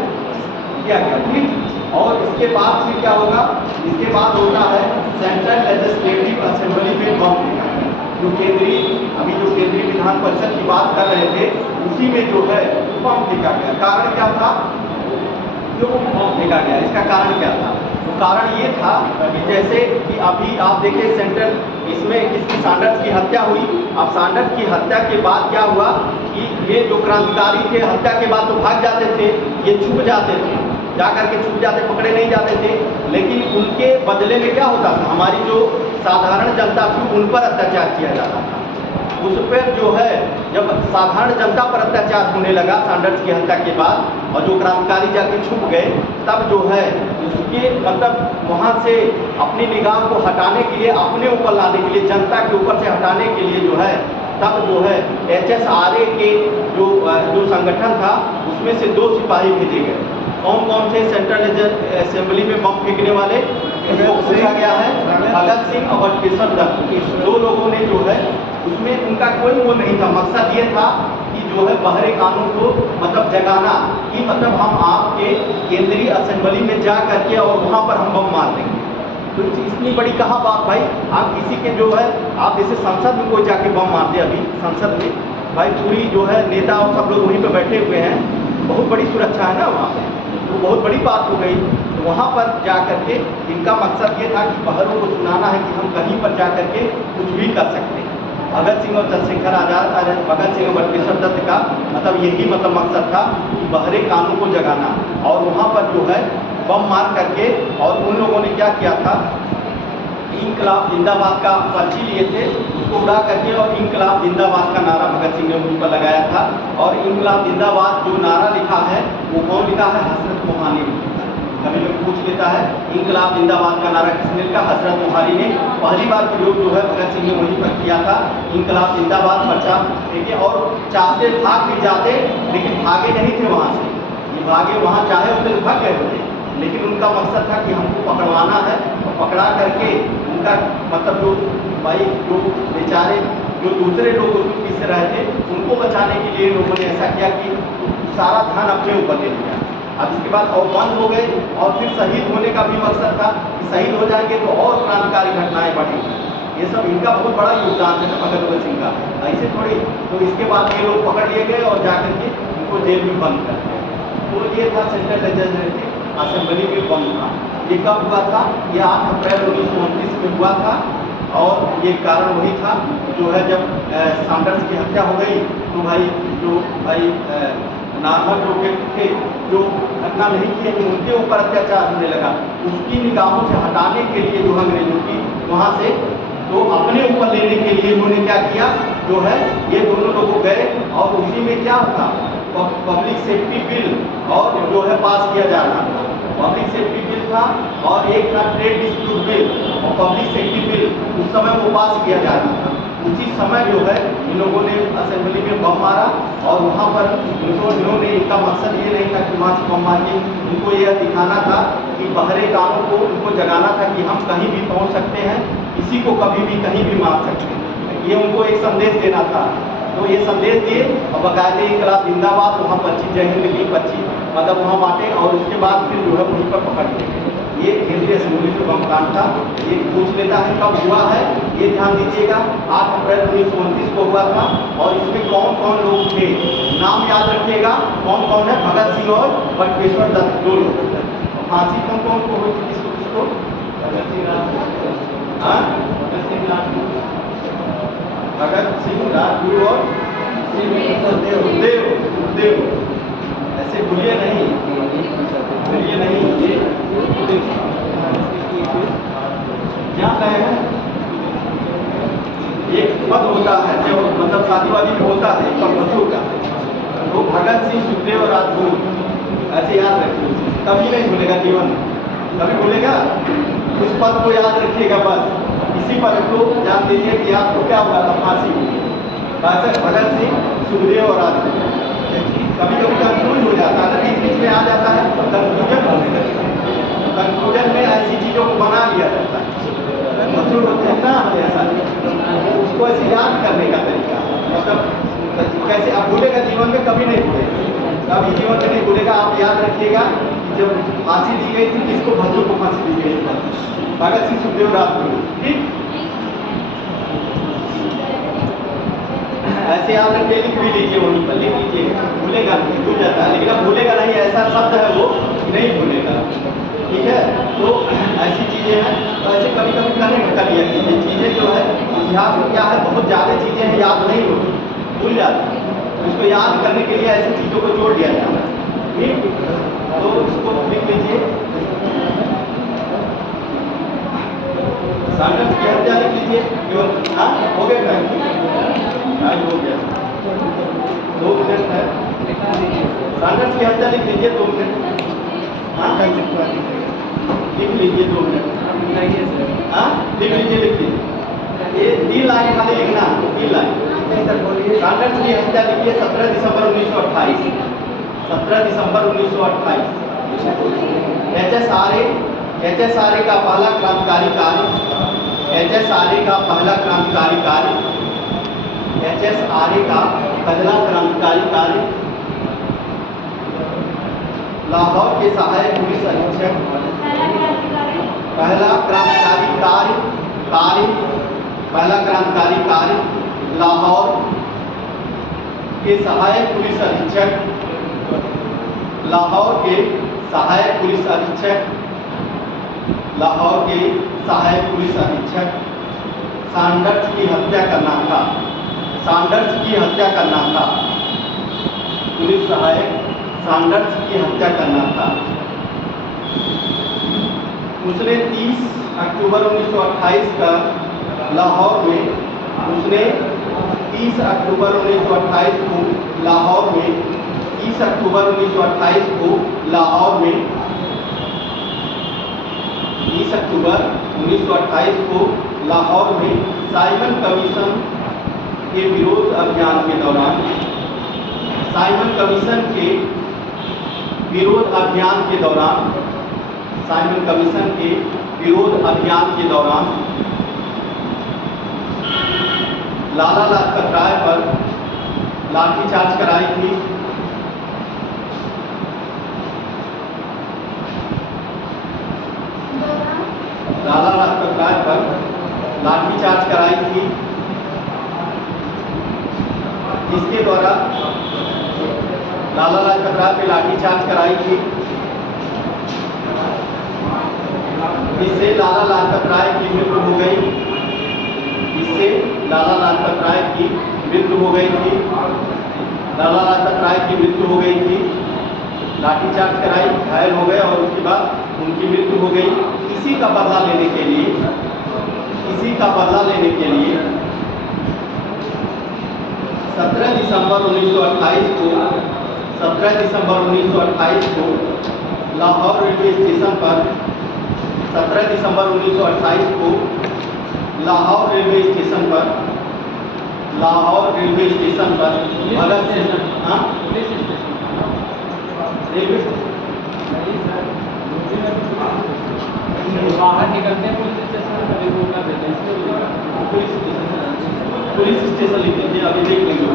किया गया। ठीक। और इसके बाद फिर क्या होगा? इसके बाद होता है सेंट्रल लेजिस्लेटिव असेंबली में बम फेंका गया। जो केंद्रीय विधान परिषद की बात कर रहे थे उसी में जो है बम फेंका गया। कारण क्या था? क्यों बम फेंका गया? इसका कारण क्या था? तो कारण ये था कि जैसे कि अभी आप देखिए सेंट्रल इसमें किसकी सैंडर्स की हत्या हुई। अब सैंडर्स की हत्या के बाद क्या हुआ कि ये जो क्रांतिकारी थे हत्या के बाद तो भाग जाते थे, ये छुप जाते थे, जाकर के छुप जाते, पकड़े नहीं जाते थे। लेकिन उनके बदले में क्या होता था? हमारी जो साधारण जनता थी उन पर अत्याचार किया जाता था। उस पर जो है जब साधारण जनता पर अत्याचार होने लगा सैंडर्स की हत्या के बाद और जो क्रांतिकारी जाके छुप गए, तब जो है उसके मतलब वहाँ से अपनी निगाह को हटाने के लिए, अपने ऊपर लाने के लिए, जनता के ऊपर से हटाने के लिए जो है तब जो है HSRA के जो संगठन था उसमें से 2 सिपाही भेजे गए। कौन कौन थे? सेंट्रल असेंबली में बम फेंकने वाले इनको पूछा गया है, भगत सिंह और बटुकेश्वर दत्त, 2 लोगों ने जो है उसमें उनका कोई वो नहीं था, मकसद ये था कि जो है बहरे कानून को मतलब जगाना कि मतलब हम आपके केंद्रीय असेंबली में जा करके और वहाँ पर हम बम मार देंगे। तो इतनी बड़ी कहाँ बात भाई, आप किसी के जो है आप जैसे संसद में कोई जाके बम मार दे, अभी संसद में भाई पूरी जो है नेता और सब लोग वहीं पर बैठे हुए हैं, बहुत बड़ी सुरक्षा है ना वहाँ पर, तो बहुत बड़ी बात हो गई। तो वहाँ पर जा करके इनका मकसद ये था कि बहरों को सुनाना है कि हम कहीं पर जा करके कुछ भी कर सकते हैं। भगत सिंह और चंद्रशेखर आजाद, भगत सिंह और बटुकेश्वर दत्त का मतलब यही मतलब मकसद था कि बहरे कानून को जगाना, और वहाँ पर जो है बम मार करके, और उन लोगों ने क्या किया था, इंकलाब जिंदाबाद का पर्ची लिए थे, उसको उड़ा करके और इंकलाब जिंदाबाद का नारा भगत सिंह ने उन पर लगाया था। और इंकलाब जिंदाबाद जो नारा लिखा है वो कौन लिखा है? हसरत मोहानी ने। कभी लोग पूछ लेता है इंकलाब जिंदाबाद का नारा किसने लिखा? हसरत मोहानी ने। पहली बार प्रयोग जो है भगत सिंह ने वहीं पर किया था, इंकलाब जिंदाबाद पर्चा देखिए। और चाहते भाग भी जाते, लेकिन भागे नहीं थे वहाँ से, ये भागे वहाँ चाहे उसे भाग गए होते, लेकिन उनका मकसद था कि हमको पकड़वाना है, और पकड़ा करके उनका मतलब जो भाई जो बेचारे जो दूसरे लोग उसमें पीछे रहे थे उनको बचाने के लिए लोगों ने ऐसा किया कि सारा ध्यान अपने ऊपर ले लिया। अब इसके बाद और बंद हो गए, और फिर शहीद होने का भी मकसद था कि शहीद हो जाएंगे तो और क्रांतिकारी घटनाएं बढ़ेंगी। ये सब इनका बहुत बड़ा योगदान है भगत सिंह का, ऐसे थोड़ी। तो इसके बाद ये लोग पकड़ लिए गए और जाकर के उनको जेल में बंद कर दिया। तो ये था सेंट्रल लेजिस्लेटिव असेंबली में बम था। ये कब हुआ था? ये 8 अप्रैल 1929 में हुआ था, और ये कारण वही था जो है जब सैंडर्स की हत्या हो गई तो भाई जो भाई नॉर्मल लोग थे जो घटना नहीं की, लेकिन उनके ऊपर अत्याचार होने लगा, उसकी निगाहों से हटाने के लिए जो अंग्रेजों की वहाँ से तो अपने ऊपर लेने के लिए उन्होंने क्या किया, जो है ये दोनों लोग गए और उसी में क्या था पब्लिक सेफ्टी बिल और जो है पास किया जा रहा था। पब्लिक सेफ्टी बिल था और एक था ट्रेड डिस्प्यूट बिल और पब्लिक सेफ्टी बिल, उस समय वो पास किया जा रहा था। उसी समय जो है इन लोगों ने असेंबली में बम मारा, और वहाँ पर इन्होंने इनका मकसद ये नहीं था कि वहाँ से बम मार के, उनको यह दिखाना था कि बहरे कानून को उनको जगाना था कि हम कहीं भी पहुँच सकते हैं, किसी को कभी भी कहीं भी मार सकते हैं। ये उनको एक संदेश देना था। तो ये संदेश दिए और बाकायदे इंकलाब जिंदाबाद वहाँ 25 जय हिंद की 25 मतलब वहाँ बांटे, और उसके बाद फिर जो है वहीं पर पकड़ लिए। ये केंद्रीय असेंबली में बम कांड था। ये पूछ लेता है कब हुआ है, ये ध्यान दीजिएगा, 8 अप्रैल 1929 को हुआ था। और इसमें कौन कौन लोग थे, नाम याद रखिएगा, कौन कौन है? भगत सिंह और बटुकेश्वर दत्त, 2 लोग। फांसी कौन कौन को हुई थी? किसको? भगत सिंह, राजगुरु और सुखदेव। ऐसे भूलिए नहीं, भूलिए नहीं। ये क्या कहे हैं, एक पद होता है जो मतलब शादीवादी में होता है पशु का, तो भगत सिंह, सुखदेव और राजगुरु, ऐसे याद रखिए, तभी नहीं भूलेगा जीवन में, तभी भूलेगा। उस पद को याद रखिएगा, बस इसी पद को जान दीजिए कि आपको क्या हुआ था, फांसी हुई। भगत सिंह, सुखदेव और राजगुरु। कभी कभी कंफ्यूज हो जाता है, बीच बीच में आ जाता है, कंफ्यूजन होने लगता है। कंफ्यूजन में ऐसी चीज़ों को बना लिया जाता है, मशहूर होते हैं ना ऐसा, उसको ऐसे याद करने का तरीका, मतलब कैसे आप भूलेगा जीवन में, कभी नहीं भूलेगा, कभी जीवन में नहीं भूलेगा। आप याद रखिएगा कि जब फांसी दी गई थी, किसको? भज्जू को फांसी दी गई थी, भगत सिंह, सुखदेव, राजगुरु। ठीक, ऐसे याद रखिए, लिख भी लीजिए, वहीं पर लिख लीजिए, भूलेगा नहीं, भूल जाता है, लेकिन अब भूलेगा नहीं, ऐसा शब्द है वो नहीं भूलेगा। ठीक है, तो ऐसी चीज़ें हैं, तो ऐसे कभी कभी कनेक्ट कर लिया कीजिए चीज़ें। जो है इतिहास में क्या है, बहुत ज़्यादा चीज़ें हैं, याद नहीं होती, भूल जाती हैं, तो इसको याद करने के लिए ऐसी चीज़ों को जोड़ दिया जाता है। ठीक, तो इसको लिख लीजिए, सैंडर्स की हत्या लिख लीजिए। हाँ, हो गया। आज हो गया 2 मिनट है। सांडर्स की हत्या लिख लीजिए 2 मिनट। हाँ लिख लीजिए 2 मिनट। हाँ लिख लीजिए ये 3 लाइन खाली लिखना, 3 लाइन। सांडर्स की हत्या लिखिए 17 दिसंबर 1928। 17 दिसंबर 1928। एच.एस. आर्य का पहला क्रांतिकारी कार्य, एच.एस. आर्य का पहला क्रांतिकारी कार्य, एच.एस. आर्य का पहला क्रांतिकारी कार्य लाहौर के सहायक पुलिस अधीक्षक। पहला क्रांतिकारी कार्य पहला क्रांतिकारी कार्य लाहौर के सहायक पुलिस अधीक्षक, लाहौर के सहायक पुलिस अधीक्षक, लाहौर के सहायक पुलिस अधीक्षक। सांडर्स की हत्या करना था, सांडर्स की हत्या करना था, पुलिस सहायक सांडर्स की हत्या करना था। उसने 30 अक्टूबर 1928 का लाहौर में, उसने 30 अक्टूबर 1928 को लाहौर में, 30 अक्टूबर 1928 को लाहौर में, 30 अक्टूबर 1928 को लाहौर में साइमन कमीशन के विरोध अभियान के दौरान, साइमन कमीशन के विरोध अभियान के दौरान, साइमन कमीशन के विरोध अभियान के दौरान लाला लाजपत राय पर लाठीचार्ज कराई थी। लाला लाजपत राय पर लाठीचार्ज कराई थी, इसके द्वारा लाला लाजपत राय पे लाठीचार्ज कराई थी। इससे लाला लाजपत राय की मृत्यु हो गई, इससे लाला लाजपत राय की मृत्यु हो गई थी, लाला लाजपत राय की मृत्यु हो गई थी। लाठीचार्ज कराई, घायल हो गए और उसके बाद उनकी मृत्यु हो गई। इसी का बदला लेने के लिए, इसी का बदला लेने के लिए 17 दिसंबर 1928 को, 17 दिसंबर 1928 को लाहौर रेलवे स्टेशन पर, 17 दिसंबर 1928 को लाहौर रेलवे स्टेशन पर, लाहौर रेलवे स्टेशन पर भगत सिंह, हाँ रेलवे बाहर निकलते हैं पुलिस स्टेशन कभी रोका देते हैं, पुलिस स्टेशन लिख लीजिए, अभी देख लेंगे।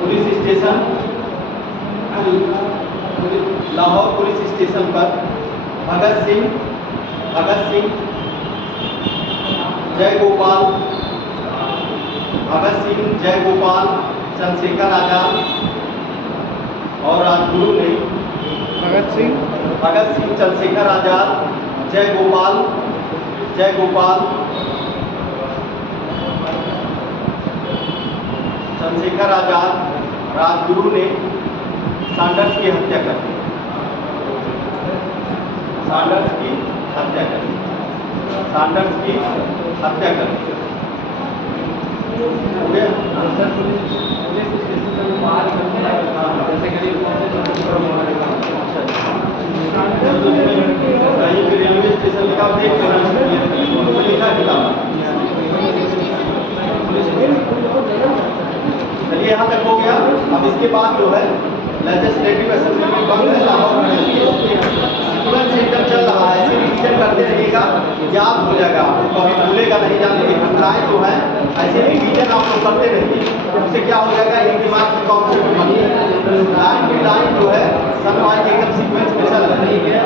Police station, Lahore police station पर भगत सिंह, जयगोपाल, भगत सिंह, जयगोपाल, चंद्रशेखर आजाद और राजगुरु ने, भगत सिंह, चंद्रशेखर आजाद, जयगोपाल, चंद्रशेखर आजाद, राजगुरु ने सांडर्स की हत्या कर दी, सांडर्स की हत्या कर दी, सांडर्स की हत्या कर दी। हो गया? पुलिस स्टेशन से बाहर निकलते हैं, जैसे गरीब पहुंचे तो कहीं भी रेलवे स्टेशन लिखा देख लेना, लिखा किताब। चलिए यहाँ तक हो गया। अब इसके बाद जो है लेजिस्लेटिव असेंबली में बंद है, लाहौर में तुरंत सिस्टम चल रहा है, ऐसे रिवीजन करते रहिएगा, याद हो जाएगा आपको, कभी भूलेगा नहीं। जाने की घटनाएं जो है ऐसे रिवीजन आप लोग करते रहिए, उससे क्या हो जाएगा, एक दिमाग की कॉन्सेप्ट बनी, लाइन टू लाइन जो है सब एकदम सीक्वेंस में चल रही है।